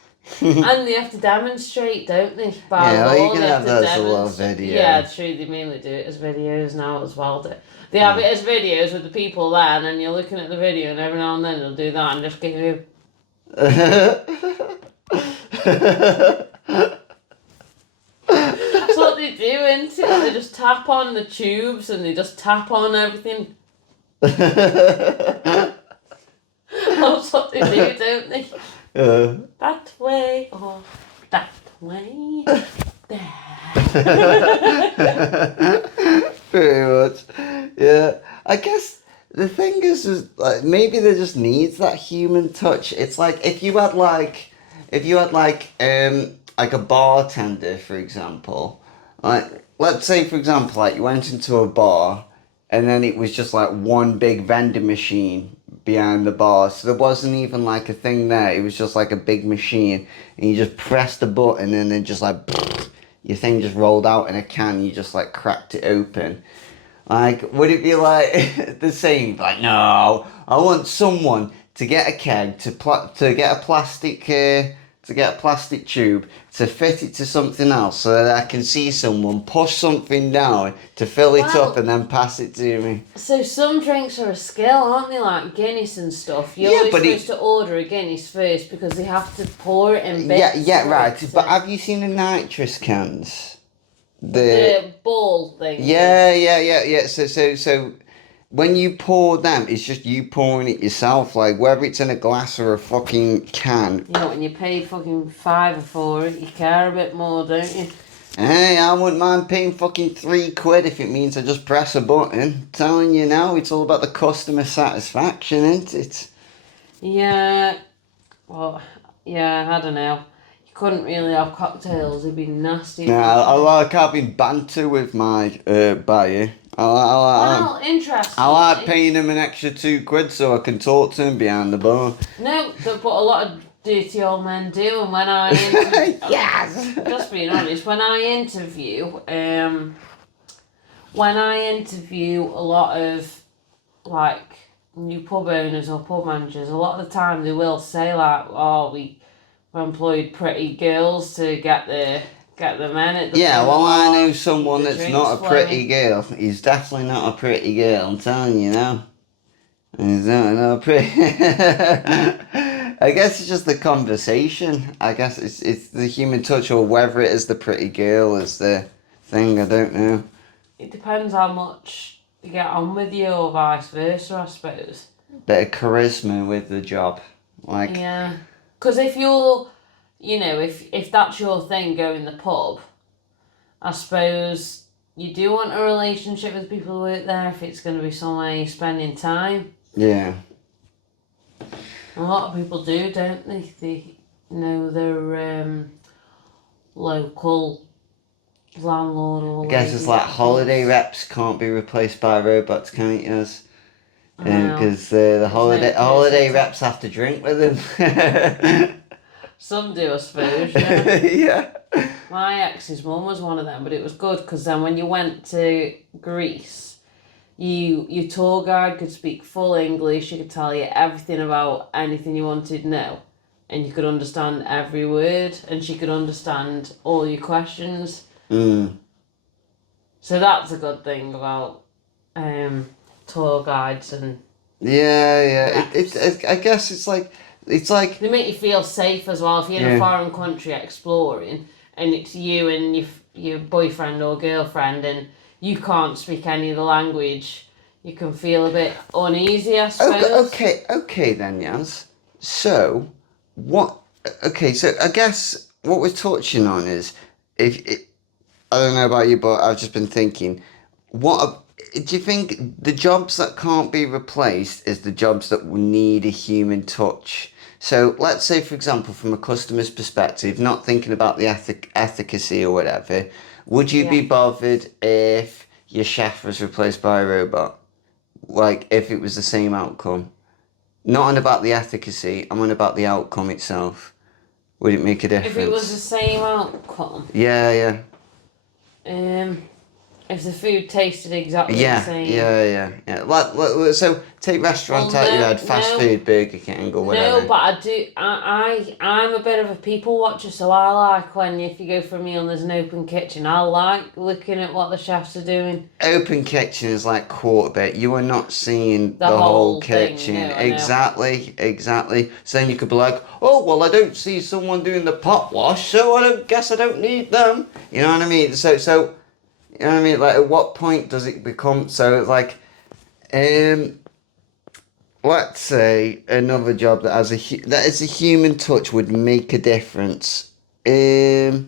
And they have to demonstrate, don't they? By Yeah, law, well, you can they have to that as a little video. Yeah, true. They mainly do it as videos now as well. They have it as videos with the people there, and then you're looking at the video, and every now and then they'll do that and just give you. That's what they do, isn't it? They just tap on the tubes and they just tap on everything. That's what they do, don't they? That way or that way. There. Pretty much. Yeah. I guess the thing is like maybe there just needs that human touch. It's like if you had like a bartender, for example. Like let's say for example, like you went into a bar and then it was just like one big vending machine behind the bar, so there wasn't even like a thing there. It was just like a big machine, and you just pressed the button, and then just like your thing just rolled out in a can. You just like cracked it open. Like, would it be like the same? Like, no, I want someone to get a keg to get a plastic tube to fit it to something else so that I can see someone push something down to fill it up Well, and then pass it to me. so some drinks are a skill, aren't they? Like Guinness and stuff. You're Yeah, always but supposed to order a Guinness first because they have to pour it in bits. Yeah, like, right. to- But have you seen the nitrous cans? the ball thing. Yeah. So when you pour them, it's just you pouring it yourself. Like whether it's in a glass or a fucking can. You know, when you pay fucking $5 for it, you care a bit more, don't you? Hey, I wouldn't mind paying fucking £3 if it means I just press a button. Telling you now, it's all about the customer satisfaction, isn't it? Yeah. Well, yeah, I don't know. You couldn't really have cocktails, it'd be nasty. Yeah, I like having banter with my buyer. Well, interesting. I like paying him an extra £2 so I can talk to him behind the bar. No, but a lot of dirty old men do, and when I Yes! just being honest, when I interview a lot of like new pub owners or pub managers, a lot of the time they will say like, "Oh, we employed pretty girls to get the men at the Yeah, pub well, I bar, know keep someone the that's drinks not a flowing." pretty girl. He's definitely not a pretty girl, I'm telling you now. He's not pretty. I guess it's just the conversation. I guess it's the human touch, or whether it is the pretty girl is the thing. I don't know. It depends how much you get on with you, or vice versa, I suppose. Bit of charisma with the job, like Yeah, because if you're, if that's your thing, go in the pub, I suppose you do want a relationship with people who work there if it's going to be somewhere you're spending time. yeah. A lot of people do, don't they? They know their local landlord or I guess it's like holiday reps can't be replaced by robots, can't you? Because the holiday reps have to drink with them. Some do, I suppose. Yeah. Yeah. My ex's mum was one of them, but it was good because then when you went to Greece, your tour guide could speak full English. You could tell you everything about anything you wanted to know, and you could understand every word, and she could understand all your questions. So that's a good thing about tour guides, and Yeah. I guess it's like they make you feel safe as well. If you're in a foreign country exploring, and it's you and your boyfriend or girlfriend, and you can't speak any of the language, you can feel a bit uneasy, I suppose. Okay then, Yaz. So what? Okay, so I guess what we're touching on is I don't know about you, but I've just been thinking, do you think the jobs that can't be replaced is the jobs that will need a human touch? So let's say, for example, from a customer's perspective, not thinking about the efficacy or whatever, would you be bothered if your chef was replaced by a robot? Like, if it was the same outcome? Not on about the efficacy, I'm on about the outcome itself. Would it make a difference? If it was the same outcome, Yeah. if the food tasted exactly the same. Yeah. So take restaurant out your head, fast food, Burger King or whatever. No, but I do. I'm a bit of a people watcher, so I like when if you go for a meal and there's an open kitchen. I like looking at what the chefs are doing. Open kitchen is like quarter bit. You are not seeing the whole kitchen. Thing, no, Exactly. So then you could be like, oh well, I don't see someone doing the pot wash, so I don't need them. You know what I mean? So. You know what I mean? Like, at what point does it become so? It's like, let's say another job that that is a human touch would make a difference. I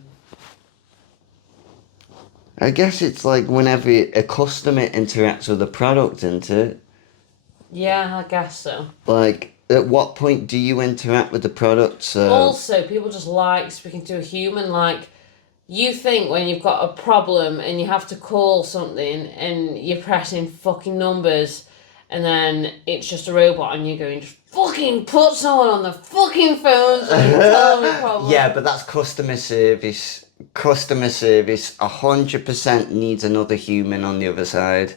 guess it's like whenever a customer interacts with a product, isn't it? Yeah, I guess so. Like, at what point do you interact with the product? So Also, people just like speaking to a human. Like, you think when you've got a problem and you have to call something and you're pressing fucking numbers and then it's just a robot and you're going, just fucking put someone on the fucking phone so you tell them the problem. Yeah, but that's customer service. Customer service 100% needs another human on the other side.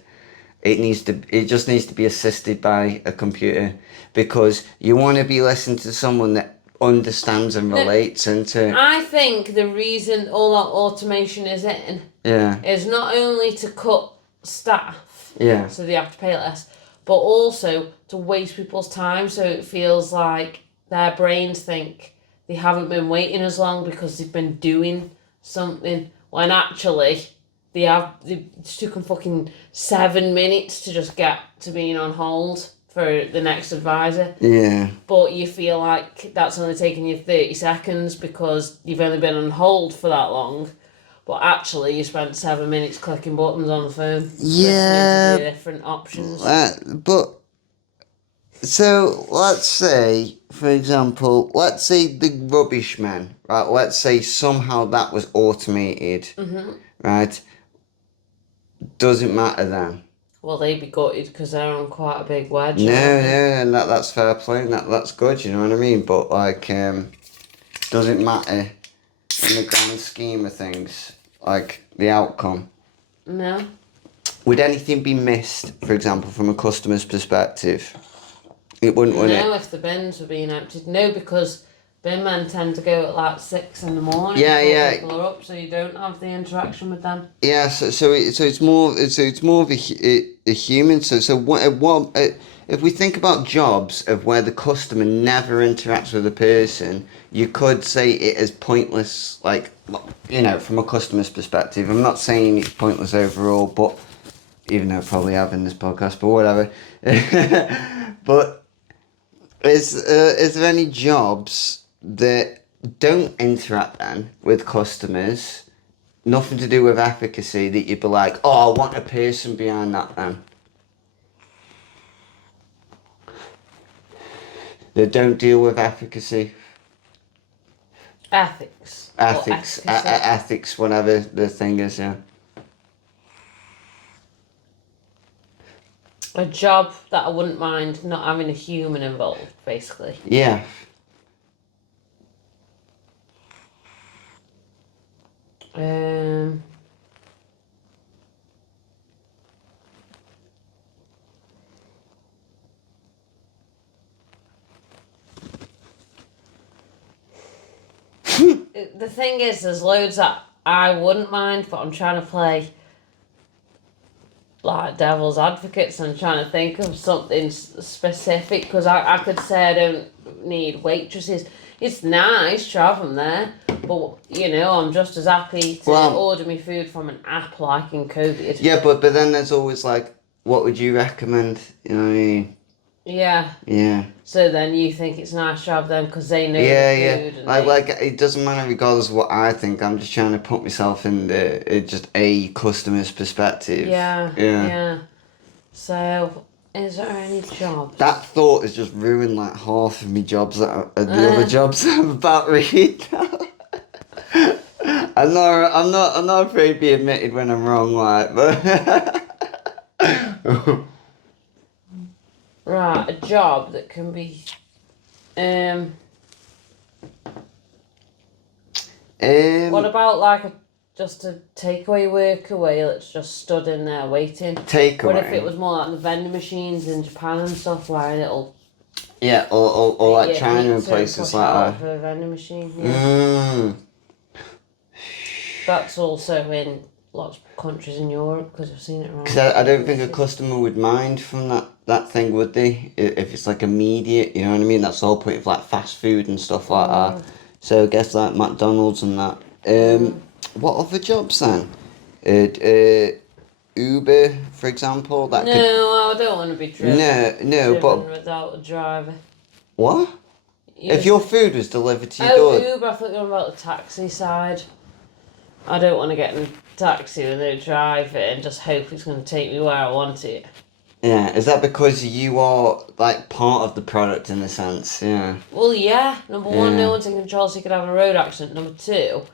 It just needs to be assisted by a computer, because you want to be listening to someone that understands and relates into. I think the reason all that automation is in is not only to cut staff, so they have to pay less, but also to waste people's time, so it feels like their brains think they haven't been waiting as long because they've been doing something, when actually it took them fucking 7 minutes to just get to being on hold for the next advisor. Yeah. But you feel like that's only taking you 30 seconds because you've only been on hold for that long. But actually, you spent 7 minutes clicking buttons on the phone. Yeah. Listening to the different options. But, so, let's say, for example, let's say the rubbish man, right? Let's say somehow that was automated, right? Doesn't matter then. Well, they'd be gutted because they're on quite a big wedge. No, and that's fair play, and that's good, you know what I mean? But, like, doesn't matter in the grand scheme of things, like, the outcome. No. Would anything be missed, for example, from a customer's perspective? It wouldn't, would it? No, if the bins were being emptied. No, because bin men tend to go at like 6 in the morning. Yeah. People are up, so you don't have the interaction with them. Yeah, so it's more of a human. So what if we think about jobs of where the customer never interacts with the person, you could say it is pointless. Like, you know, from a customer's perspective. I'm not saying it's pointless overall, but even though I probably have in this podcast, but whatever. But is there any jobs that don't interact then with customers? Nothing to do with efficacy, that you'd be like, oh, I want a person behind that then. That don't deal with efficacy. Ethics. Ethics, whatever the thing is, yeah. A job that I wouldn't mind not having a human involved, basically. Yeah. The thing is, there's loads that I wouldn't mind, but I'm trying to play like devil's advocates and trying to think of something specific, because I could say I don't need waitresses. It's nice to have them there, but you know, I'm just as happy to order me food from an app like in COVID. Yeah, but then there's always like, what would you recommend? You know what I mean? Yeah. So then you think it's nice to have them because they know the food. And like it doesn't matter regardless of what I think. I'm just trying to put myself in just a customer's perspective. Yeah. So, is there any jobs? That thought has just ruined like half of me jobs the other jobs I'm about to read. I'm not afraid to be admitted when I'm wrong, like, but. Right, a job that can be, what about like just a takeaway worker that's just stood in there waiting? Takeaway. What if it was more like the vending machines in Japan and stuff, where it'll. Yeah, or like China and places like that. For a vending machine. Yeah. That's also in lots of countries in Europe because I've seen it around. Because I don't think a customer would mind from that thing, would they? If it's like immediate, you know what I mean? That's the whole point of like fast food and stuff like that. So I guess like McDonald's and that. What other jobs then? Uber, for example. I don't want to be driven. But without a driver. What? If your food was delivered to your door. Uber, I thought you were about the taxi side. I don't want to get in a taxi with no driver and just hope it's going to take me where I want it. Yeah, is that because you are like part of the product in a sense? Yeah. Well, yeah. Number one, no one's in control, so you could have a road accident. Number two,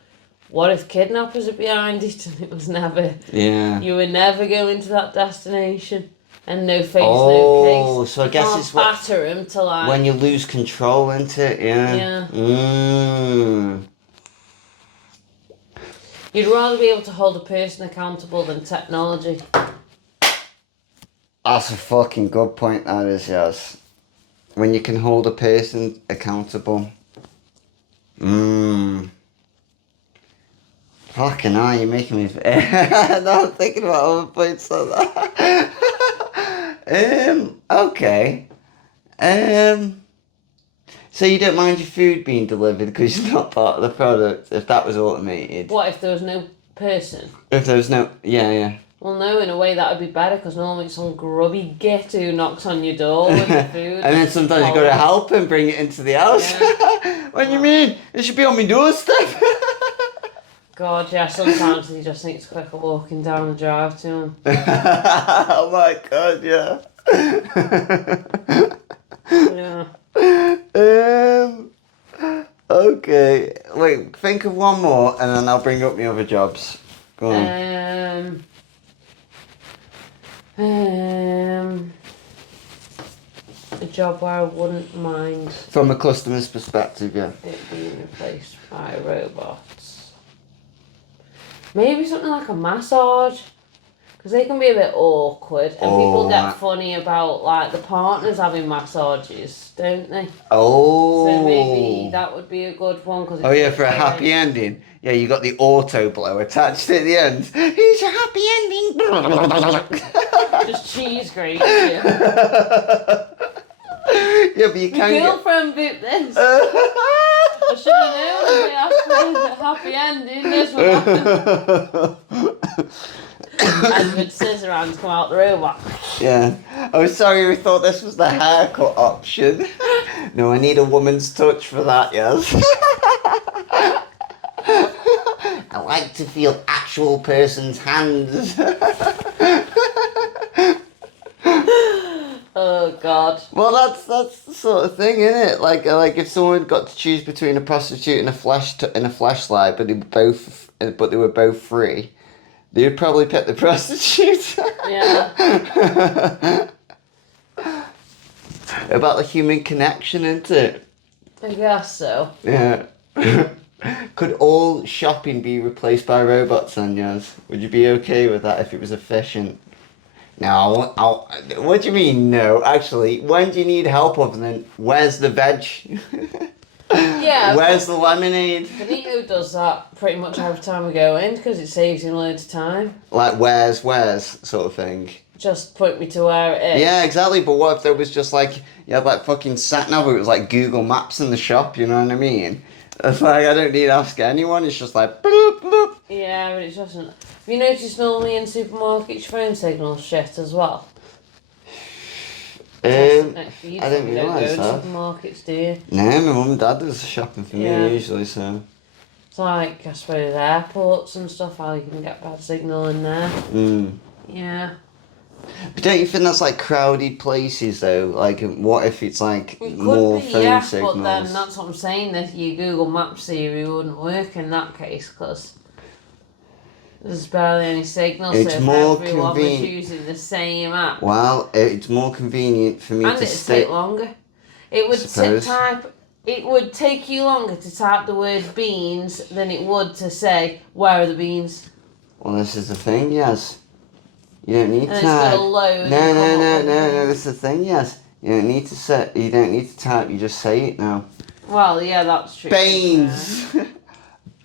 what if kidnappers are behind it and it was never... Yeah. You would never go into that destination and no face, no case. Oh, so I guess it's what... batter him to like... When you lose control into it, yeah. Yeah. You'd rather be able to hold a person accountable than technology. That's a fucking good point, that is, yes. When you can hold a person accountable. Fucking hell, you're making me... No, I'm thinking about other points like that. Okay. So you don't mind your food being delivered because it's not part of the product, if that was automated? What if there was no person? If there was no... Yeah. Well, no, in a way that would be better because normally it's some grubby git who knocks on your door with the food. And then sometimes you got to help him bring it into the house. Yeah. What do you mean? It should be on my doorstep. God, yeah, sometimes he just thinks it's quicker walking down the drive to him. Oh my God, yeah. Yeah. Okay. Wait, think of one more and then I'll bring up my other jobs. Go on. A job where I wouldn't mind From a customer's perspective, yeah. it being replaced by robots. Maybe something like a massage. Because they can be a bit awkward and people get funny about like the partners having massages, don't they? Oh. So maybe that would be a good one. Cause Oh yeah, for a happy ending. Yeah, you got the auto blow attached at the end. Here's your happy ending. Just cheese grates, yeah. Yeah, but you My can't girlfriend booked this. I should have known if they asked for a happy ending. This one happened. And with scissor hands come out the robot. Yeah. Oh, sorry, we thought this was the haircut option. No, I need a woman's touch for that, yes. I like to feel actual person's hands. Oh God. Well, that's the sort of thing, isn't it? Like if someone got to choose between a prostitute and a fleshlight, but they were both free, they would probably pick the prostitute. Yeah. About the human connection, isn't it? I guess so. Yeah. Could all shopping be replaced by robots, then, Yaz? Would you be okay with that if it was efficient? No, what do you mean, no? Actually, when do you need help other than, where's the veg? Yeah. Where's the lemonade? Benito does that pretty much every time we go in because it saves him loads of time. Like, where's, sort of thing. Just point me to where it is. Yeah, exactly, but what if there was just like, you had like fucking sat-nav, it was like Google Maps in the shop, you know what I mean? It's like, I don't need to ask anyone, it's just like, bloop, bloop. Yeah, but it doesn't. Have you noticed normally in supermarkets your phone signal's shit as well? I didn't You realise don't go that. to supermarkets, do you? No, my mum and dad does the shopping for Yeah. me usually, so. It's like, I suppose, airports and stuff, how you can get bad signal in there. Yeah. But don't you think that's like crowded places though? Like, what if it's like It could more be, phone yeah, signals? but then that's what I'm saying, that your Google Maps theory wouldn't work in that case, because there's barely any signal, It's so if more everyone was convenient. using the same app. Well, it's more convenient for me And to it'd stay. take longer. It would Suppose. it would take you longer to type the word beans than it would to say, where are the beans? Well, this is the thing, yes. You don't need And to it's got type. a load. No, this is the thing, yes. You don't need to type, you just say it now. Well, yeah, that's true. Beans!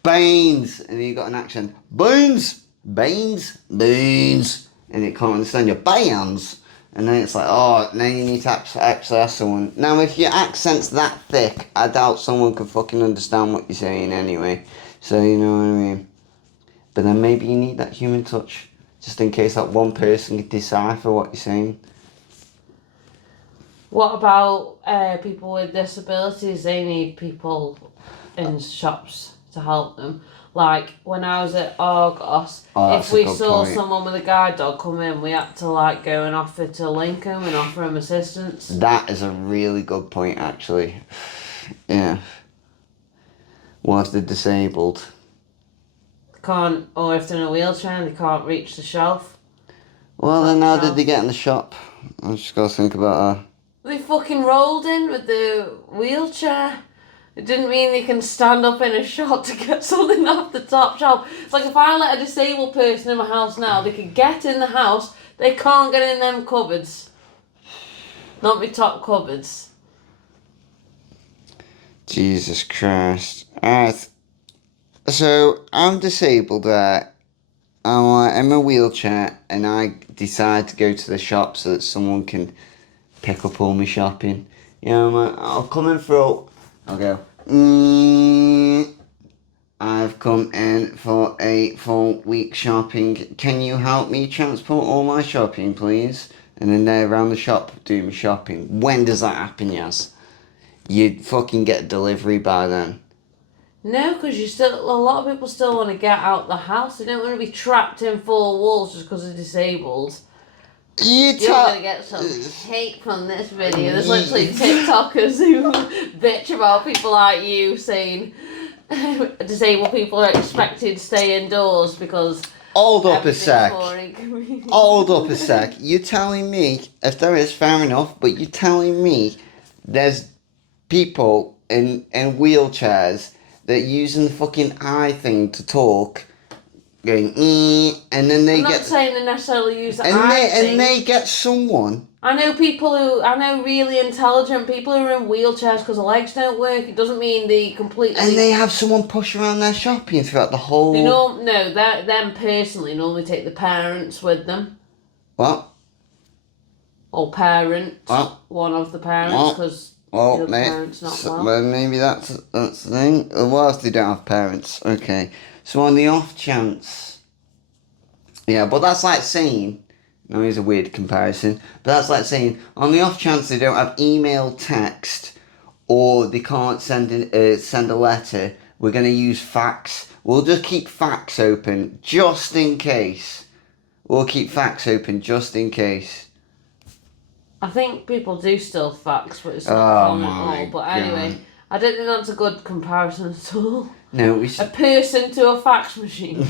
Beans! And then you got an accent. Beans! Beans! Beans! And it can't understand your beans. And then it's like, oh, now you need to actually ask someone. Now, if your accent's that thick, I doubt someone can fucking understand what you're saying anyway. So, you know what I mean? But then maybe you need that human touch. Just in case that one person can decipher what you're saying. What about people with disabilities? They need people in shops to help them. Like when I was at Argos, if we saw someone with a guide dog come in, we had to like go and offer to link them and offer them assistance. That is a really good point, actually. Yeah. What if they're disabled? Can't, or if they're in a wheelchair and they can't reach the shelf. Well, then how did they get in the shop? I just gotta think about that. They fucking rolled in with the wheelchair. It didn't mean they can stand up in a shop to get something off the top shelf. It's like if I let a disabled person in my house now, they can get in the house, they can't get in them cupboards. Not my top cupboards. Jesus Christ. Alright. So, I'm disabled, right? I'm in a wheelchair, and I decide to go to the shop so that someone can pick up all my shopping. I'll come in for... I'll go... I've come in for a full week shopping. Can you help me transport all my shopping, please? And then they're around the shop doing my shopping. When does that happen, Yaz? You'd fucking get delivery by then. No, because a lot of people still want to get out the house. They don't want to be trapped in four walls just because they're disabled. You're going to get some hate from this video. There's literally TikTokers who bitch about people like you saying disabled people are expected to stay indoors because... Hold up a sec. Hold up a sec. You're telling me, if there is, fair enough, but you're telling me there's people in wheelchairs that using the fucking eye thing to talk, going, and then they I'm not saying they necessarily use the eye thing. And they get someone. I know really intelligent people who are in wheelchairs because their legs don't work. It doesn't mean they completely... And they have someone push around their shopping throughout the whole... them personally normally take the parents with them. What? Or parent. What? One of the parents, because... Well, parents not well. Well, maybe that's the thing. Well, if they don't have parents, okay. So on the off chance, yeah, but that's like saying, no, it's a weird comparison, but that's like saying on the off chance they don't have email, text, or they can't send a letter, we're gonna use fax. We'll just keep fax open just in case. We'll keep fax open just in case. I think people do still fax, but it's not common at all. But anyway, I don't think that's a good comparison at all. No, a person to a fax machine.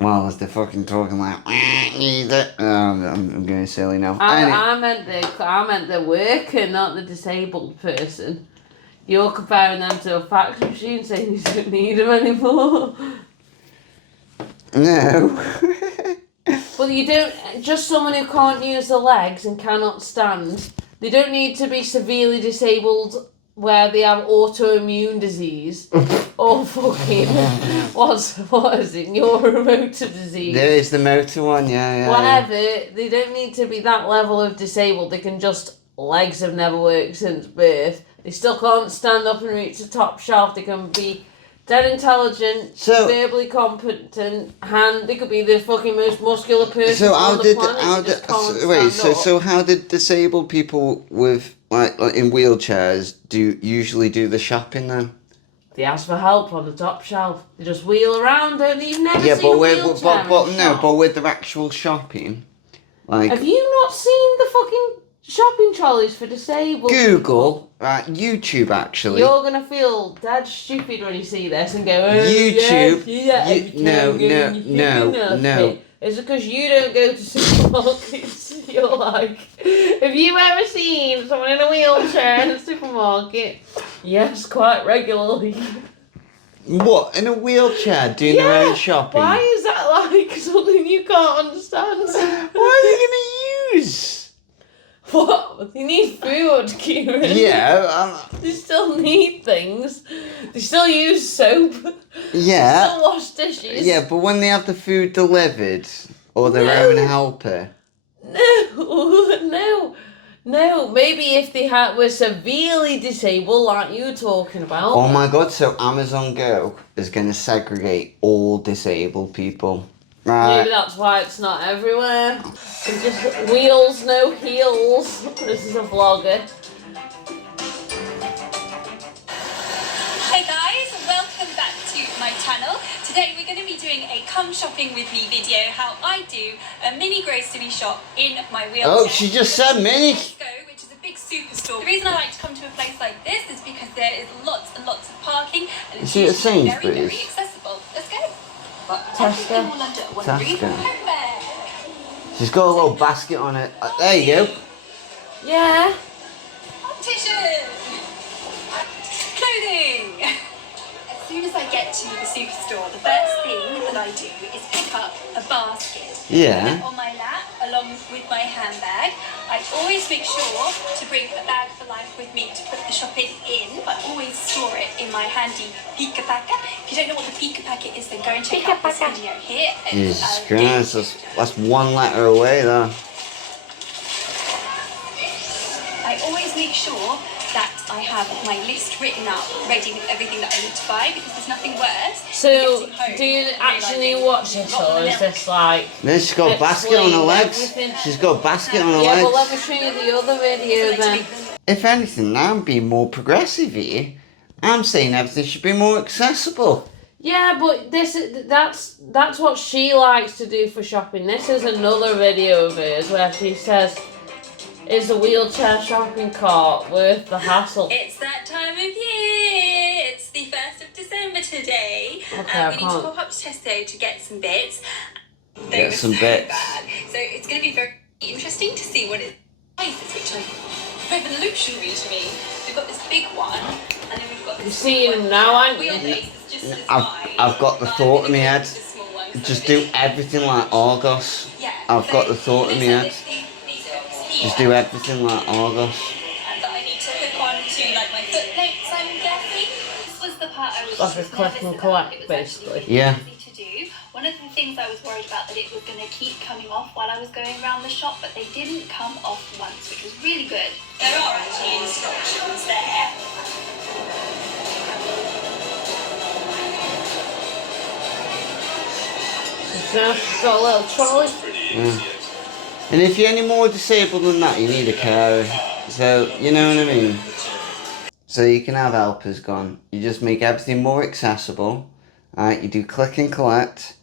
Well, as they're fucking talking like, I'm going silly now. I meant the worker, not the disabled person. You're comparing them to a fax machine, saying you don't need them anymore. No. Well, you don't... Just someone who can't use their legs and cannot stand, they don't need to be severely disabled where they have autoimmune disease or fucking... what is it? Neuromotor disease. There is the motor one, yeah. Whatever. They don't need to be that level of disabled. They can just... Legs have never worked since birth. They still can't stand up and reach the top shelf. They can be... dead intelligent, verbally competent, they could be the fucking most muscular person on the planet. So how did disabled people with like in wheelchairs usually do the shopping then? They ask for help on the top shelf. They just wheel around, don't they? You've never seen a wheelchair but with their actual shopping, like... Have you not seen the fucking shopping trolleys for disabled Google, people? right, YouTube actually. You're going to feel dead stupid when you see this and go, YouTube, no. It's because you don't go to supermarkets. You're like, have you ever seen someone in a wheelchair in a supermarket? Yes, quite regularly. What, in a wheelchair doing their own shopping? Why is that like something you can't understand? What are they going to use? What? They need food, Kieran. Yeah. They still need things. They still use soap. Yeah. They still wash dishes. Yeah, but when they have the food delivered, or their own helper. No. Maybe if they were severely disabled, like you were talking about. Oh my god, so Amazon Go is going to segregate all disabled people. Right. Maybe that's why it's not everywhere. It's just wheels, no heels. This is a vlogger. Hey guys, welcome back to my channel. Today we're going to be doing a come shopping with me video, how I do a mini grocery shop in my wheelchair. Oh, she just said mini. Which is a big superstore. The reason I like to come to a place like this is because there is lots and lots of parking and it's usually very, very accessible. Let's go. Tesco. She's got a little basket on it. There you go. Yeah. Optician. get to the superstore, the first thing that I do is pick up a basket. Yeah. Put it on my lap along with my handbag. I always make sure to bring a bag for life with me to put the shopping in, but always store it in my handy Pika Packer. If you don't know what the Pika Packer is, then go and check out this video here. Jesus Christ, that's one letter away though. I always make sure that I have my list written up, ready with everything that I need to buy, because there's nothing worse. So, than getting home do you and actually realising watch this, not or the is this like... Then she's got a basket on her explain legs. everything? She's got a basket on her Yeah, well, let me legs. show you the other video then. If anything, I'm being more progressive here. I'm saying everything should be more accessible. Yeah, but that's what she likes to do for shopping. This is another video of hers where she says, "Is the wheelchair shopping cart worth the hassle?" It's that time of year. It's the 1st of December today. Okay, I we need to can't. pop up to Tesco to get some bits. They Get were some so bits. bad. So it's going to be very interesting to see what it is, which are revolutionary to me. We've got this big one, and then we've got this You're seeing small them now, one. aren't you? Wheelbase is just as I've wide, got the but thought I'm in my gonna head. go with the small one 'cause Just I'm a do bit- everything like Argos. Yeah, I've so got the thought in my these are head. these are here. Just do everything like Argos. And that I need to hook on to like my foot plates, I'm guessing. This was the part I was Like a just click nervous and about. collect, It was basically. actually really Yeah. easy to do. One of the things I was worried about that it was going to keep coming off while I was going around the shop, but they didn't come off once, which was really good. There are actually instructions there. So she's got a little trolley. Yeah. And if you're any more disabled than that, you need a carer. So, you know what I mean? So you can have helpers gone. You just make everything more accessible. Alright, you do click and collect.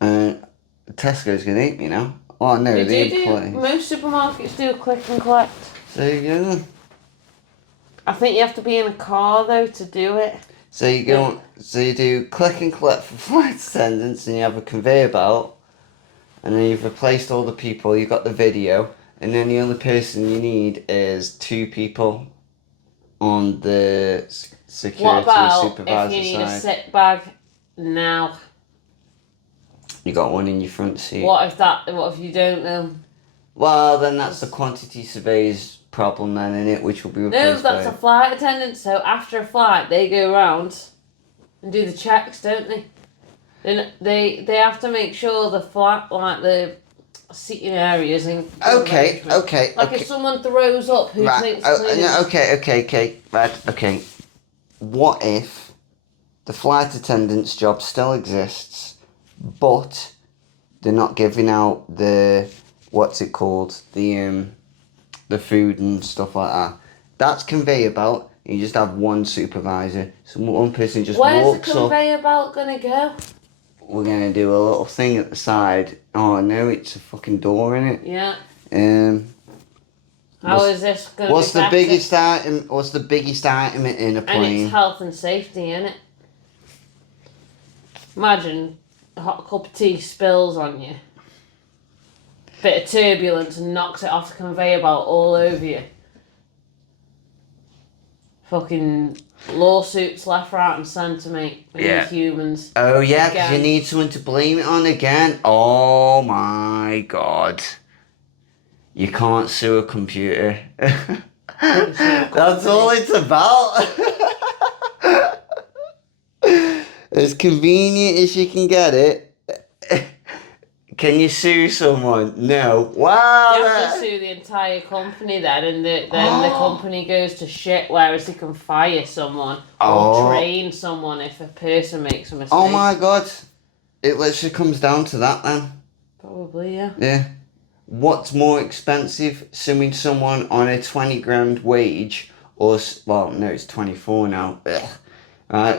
Tesco's gonna eat me now. Oh no, They the do. employees. Most supermarkets do click and collect. There you go. I think you have to be in a car though to do it. So you go. So you do click and collect for flight attendants, and you have a conveyor belt, and then you've replaced all the people. You've got the video, and then the only person you need is 2 people on the What security about supervisor if you need a side. sick bag now? You got one in your front seat. What if you don't know? Well, then that's the quantity surveyor's problem then, innit? Which will be No, replaced that's by... a flight attendant. So after a flight, they go around and do the checks, don't they? Then they have to make sure the flight, like the seating areas in. Okay. Like if someone throws up, who Right. thinks Oh, cleaning? no, okay. Right. Okay. What if the flight attendant's job still exists, but they're not giving out the what's it called, the food and stuff like that? That's conveyor belt. You just have one supervisor. So one person just Where's the walks up. conveyor belt gonna go? We're gonna do a little thing at the side. Oh no, it's a fucking door in it. Yeah. How is this gonna What's be the better? biggest item? What's the biggest item in a And plane? it's health and safety, innit? Imagine a hot cup of tea spills on you. Bit of turbulence and knocks it off the conveyor belt all over you. Fucking lawsuits left, right and centre, mate. We Yeah. need humans. Oh yeah, because you Again. need someone to blame it on again. Oh my god. You can't sue a computer. That's all it's about. As convenient as you can get it. Can you sue someone? No. Wow. You have to sue the entire company then, and then the company goes to shit, whereas they can fire someone or train someone if a person makes a mistake. Oh my god. It literally comes down to that then. Probably, yeah. Yeah. What's more expensive, suing someone on a 20 grand wage or, well, no, it's 24 now. Ugh.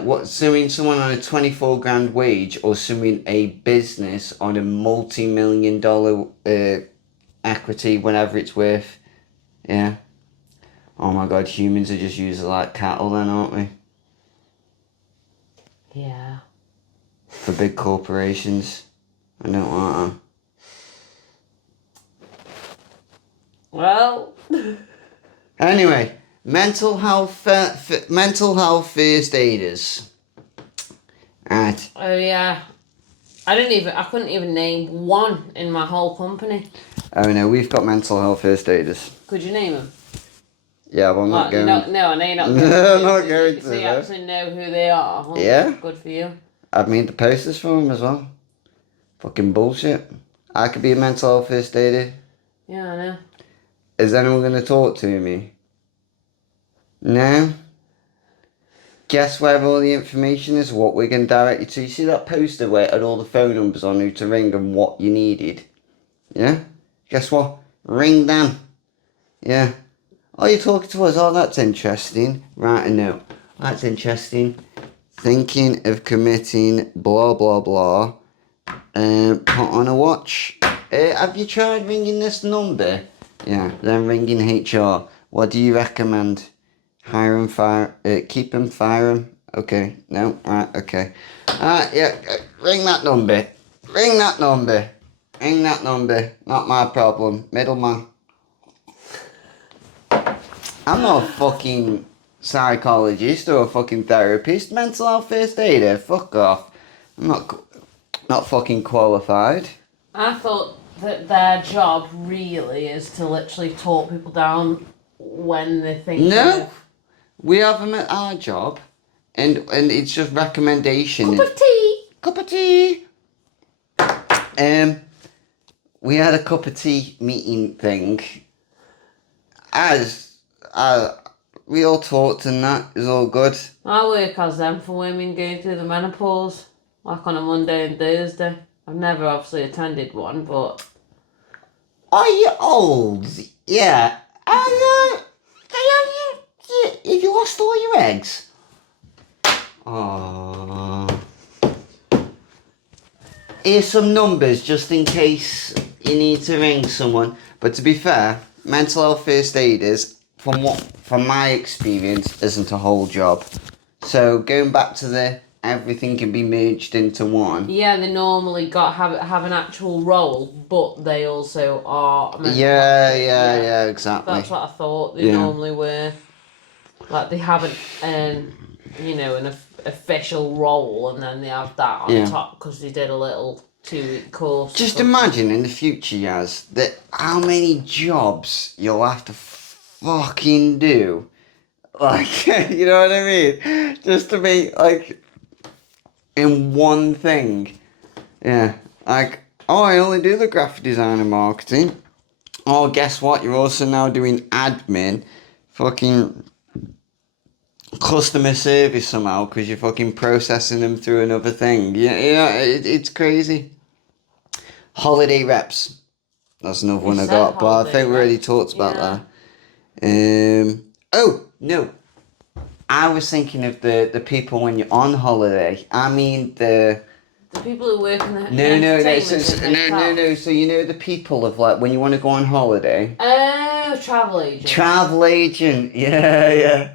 What, suing someone on a 24 grand wage or suing a business on a multi-million-dollar equity, whatever it's worth? Yeah. Oh my god, humans are just used like cattle then, aren't we? Yeah. For big corporations. I don't want them. Well. Anyway, mental health first aiders. Right. Oh yeah. I couldn't even name one in my whole company. Oh no, we've got mental health first aiders. Could you name them? Yeah, well, I'm not going. No, I know you're not going No, I'm to. not So going you, to. so you though. actually know who they are. Well, Yeah. Good for you. I've made the posters for them as well. Fucking bullshit. I could be a mental health first aider. Yeah, I know. Is anyone going to talk to me? No? Guess where all the information is, what we're going to direct you to. You see that poster where it had all the phone numbers on who to ring and what you needed? Yeah? Guess what? Ring them. Yeah. Oh, you're talking to us? Oh, that's interesting. Right, a note. That's interesting. Thinking of committing blah blah blah. Put on a watch. Have you tried ringing this number? Yeah, then ringing HR. What do you recommend? Hire and fire. Keep and fire 'em. Okay. No. Right. Okay. Yeah. Ring that number. Ring that number. Ring that number. Not my problem. Middleman. I'm not a fucking psychologist or a fucking therapist. Mental health first aider. Fuck off. I'm not fucking qualified. I thought that their job really is to literally talk people down when they think. No. We have them at our job, and it's just recommendation. Cup of tea. Cup of tea. We had a cup of tea meeting thing. We all talked and that is all good. I work as them for women going through the menopause, like on a Monday and Thursday. I've never obviously attended one, but Are you old? Yeah. Have you lost all your eggs? Aww. Here's some numbers just in case you need to ring someone. But to be fair, mental health first aiders, from my experience, isn't a whole job. So going back to the everything can be merged into one. yeah, they normally have an actual role, but they also are. Yeah, exactly. That's what I thought they normally were. Like they haven't, an official role, and then they have that on top because they did a little 2-week course. Just imagine in the future, Yaz, that how many jobs you'll have to fucking do. Like, you know what I mean? Just to be, like, in one thing. Yeah. Like, oh, I only do the graphic design and marketing. Oh, guess what? You're also now doing admin. Fucking customer service somehow because you're fucking processing them through another thing. It's crazy. Holiday reps. That's another one I got, but I think we already talked about that. Oh, no. I was thinking of the people when you're on holiday. I mean the people who work in the no. So you know the people of like when you want to go on holiday. Oh, travel agent. Travel agent. Yeah.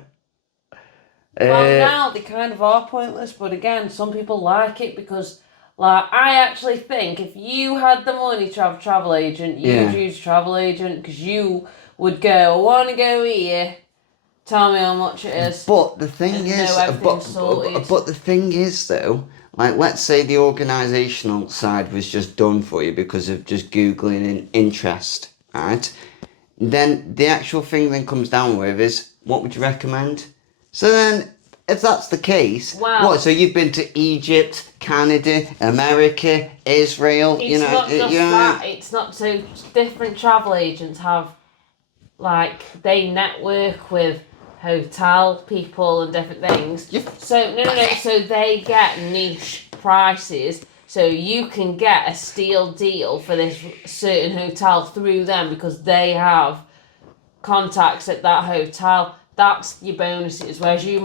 Well, now they kind of are pointless, but again, some people like it because, like, I actually think if you had the money to have a travel agent, you'd use a travel agent because you would go, I want to go here, tell me how much it is. But the thing is, but the thing is though, like, let's say the organisational side was just done for you because of just Googling an interest, right? Then the actual thing then comes down with is, what would you recommend? So then, if that's the case, so you've been to Egypt, Canada, America, Israel, It's not just that, it's not so different travel agents have, like, they network with hotel people and different things. So, so they get niche prices, so you can get a steal deal for this certain hotel through them because they have contacts at that hotel. That's your bonuses, whereas you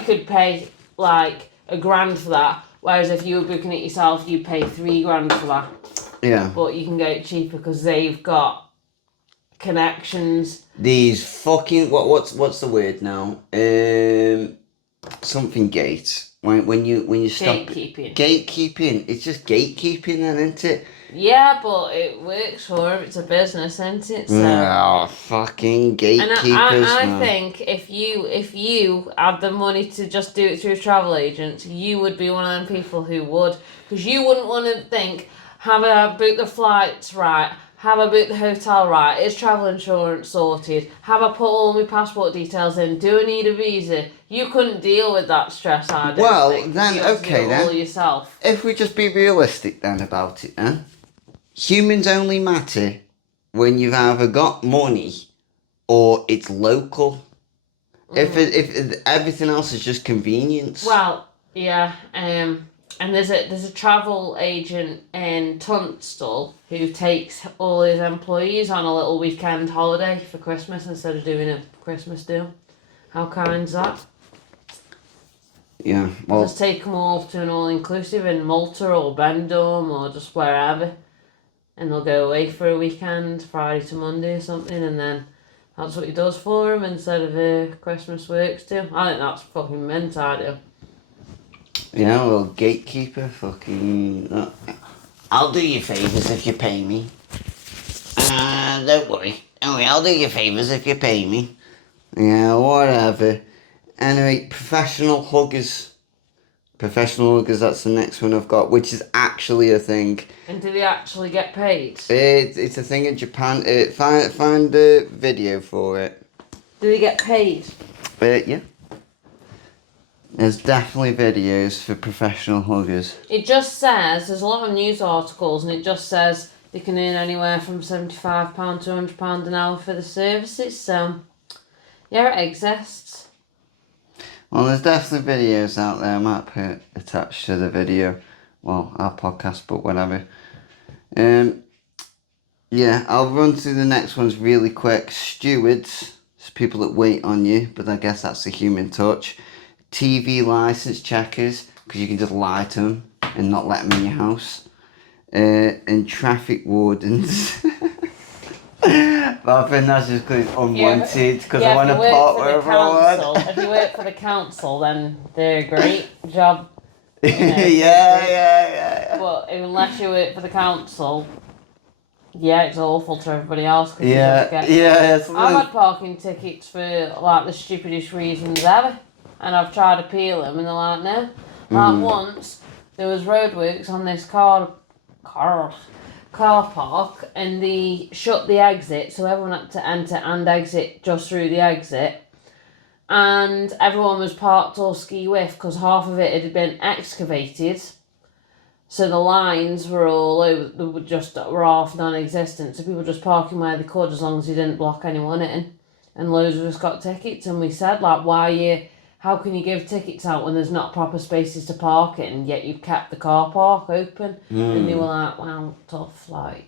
could pay like $1,000 for that, whereas if you were booking it yourself, you'd pay $3,000 for that. Yeah. But you can get it cheaper because they've got connections. These fucking what's the word now? Something gate. When you stop Gatekeeping. Gatekeeping. It's just gatekeeping then, isn't it? Yeah, but it works for him. It's a business, isn't it? So. Oh, fucking gatekeepers, And I man. think if you had the money to just do it through a travel agent, you would be one of them people who would, because you wouldn't want to think, have I booked the flights right? Have I booked the hotel right? Is travel insurance sorted? Have I put all my passport details in? Do I need a visa? You couldn't deal with that stress, I don't Well, think. then, You had to okay, do it all then. yourself. If we just be realistic then about it, then. Humans only matter when you've either got money or it's local. If everything else is just convenience. Well, yeah, and there's a travel agent in Tunstall who takes all his employees on a little weekend holiday for Christmas instead of doing a Christmas deal. How kind's that? Yeah, Well, well, just take them all to an all-inclusive in Malta or Benidorm or just wherever, and they'll go away for a weekend, Friday to Monday or something, and then that's what he does for them instead of a Christmas works deal. I think that's fucking mint, I do. yeah, well, gatekeeper, fucking. I'll do you favours if you pay me. Don't worry. I'll do you favours if you pay me. Yeah, whatever. Anyway, professional huggers. Professional huggers, that's the next one I've got, which is actually a thing. And do they actually get paid? It's a thing in Japan. Find the video for it. Do they get paid? Yeah. There's definitely videos for professional huggers. It just says, there's a lot of news articles, and it just says they can earn anywhere from £75 to £100 an hour for the services, so yeah, it exists. Well, there's definitely videos out there. I might put attached to the video. Well, our podcast, but whatever. Yeah, I'll run through the next ones really quick. Stewards, it's people that wait on you, but I guess that's the human touch. TV license checkers, because you can just lie to them and not let them in your house. And traffic wardens. But I think that's just because it's unwanted, because I want to park wherever I want. If you work for the council, then they're a great job. You know, yeah. But unless you work for the council, yeah, it's awful to everybody else. Yeah. I've had parking tickets for like the stupidest reasons ever, and I've tried to appeal them, and they're like, no. Like once, there was roadworks on this car park, and they shut the exit, so everyone had to enter and exit just through the exit, and everyone was parked all ski-whiff because half of it had been excavated, so the lines were all over, they were half non-existent, so people just parking where they could as long as they didn't block anyone in, and loads of us got tickets, and we said, like, how can you give tickets out when there's not proper spaces to park in, yet you've kept the car park open? And they were like, well, tough, like,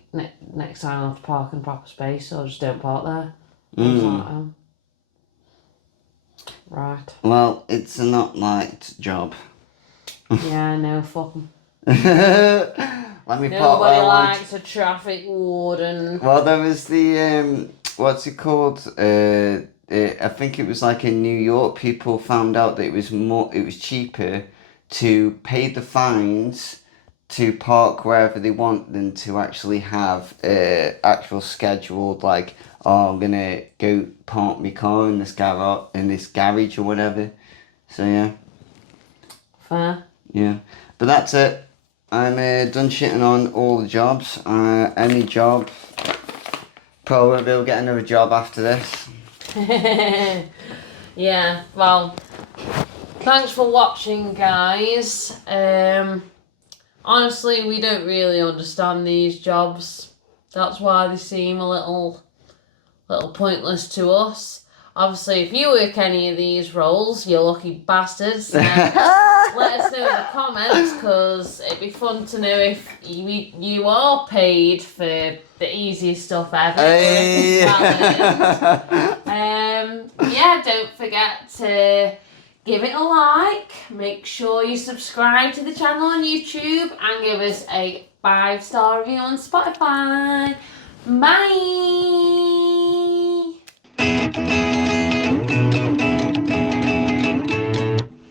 next time I'll have to park in proper space, so I just don't park there. I was like, oh. Right. Well, it's a not liked job. Yeah, no, fuck 'em. Let me park where Nobody I want. likes a traffic warden. Well, there was the, what's it called? I think it was like in New York, people found out that it was cheaper to pay the fines to park wherever they want than to actually have actual scheduled, like, oh, I'm gonna go park my car in this garage or whatever. So yeah. Fair. Yeah, but that's it. I'm done shitting on all the jobs. Any job, probably will get another job after this. Yeah, well, thanks for watching, guys. Honestly, we don't really understand these jobs. That's why they seem a little pointless to us. Obviously, if you work any of these roles, you lucky bastards. Let us know in the comments, because it'd be fun to know if you are paid for the easiest stuff ever. Hey. Yeah, don't forget to give it a like. Make sure you subscribe to the channel on YouTube and give us a 5-star review on Spotify. Bye.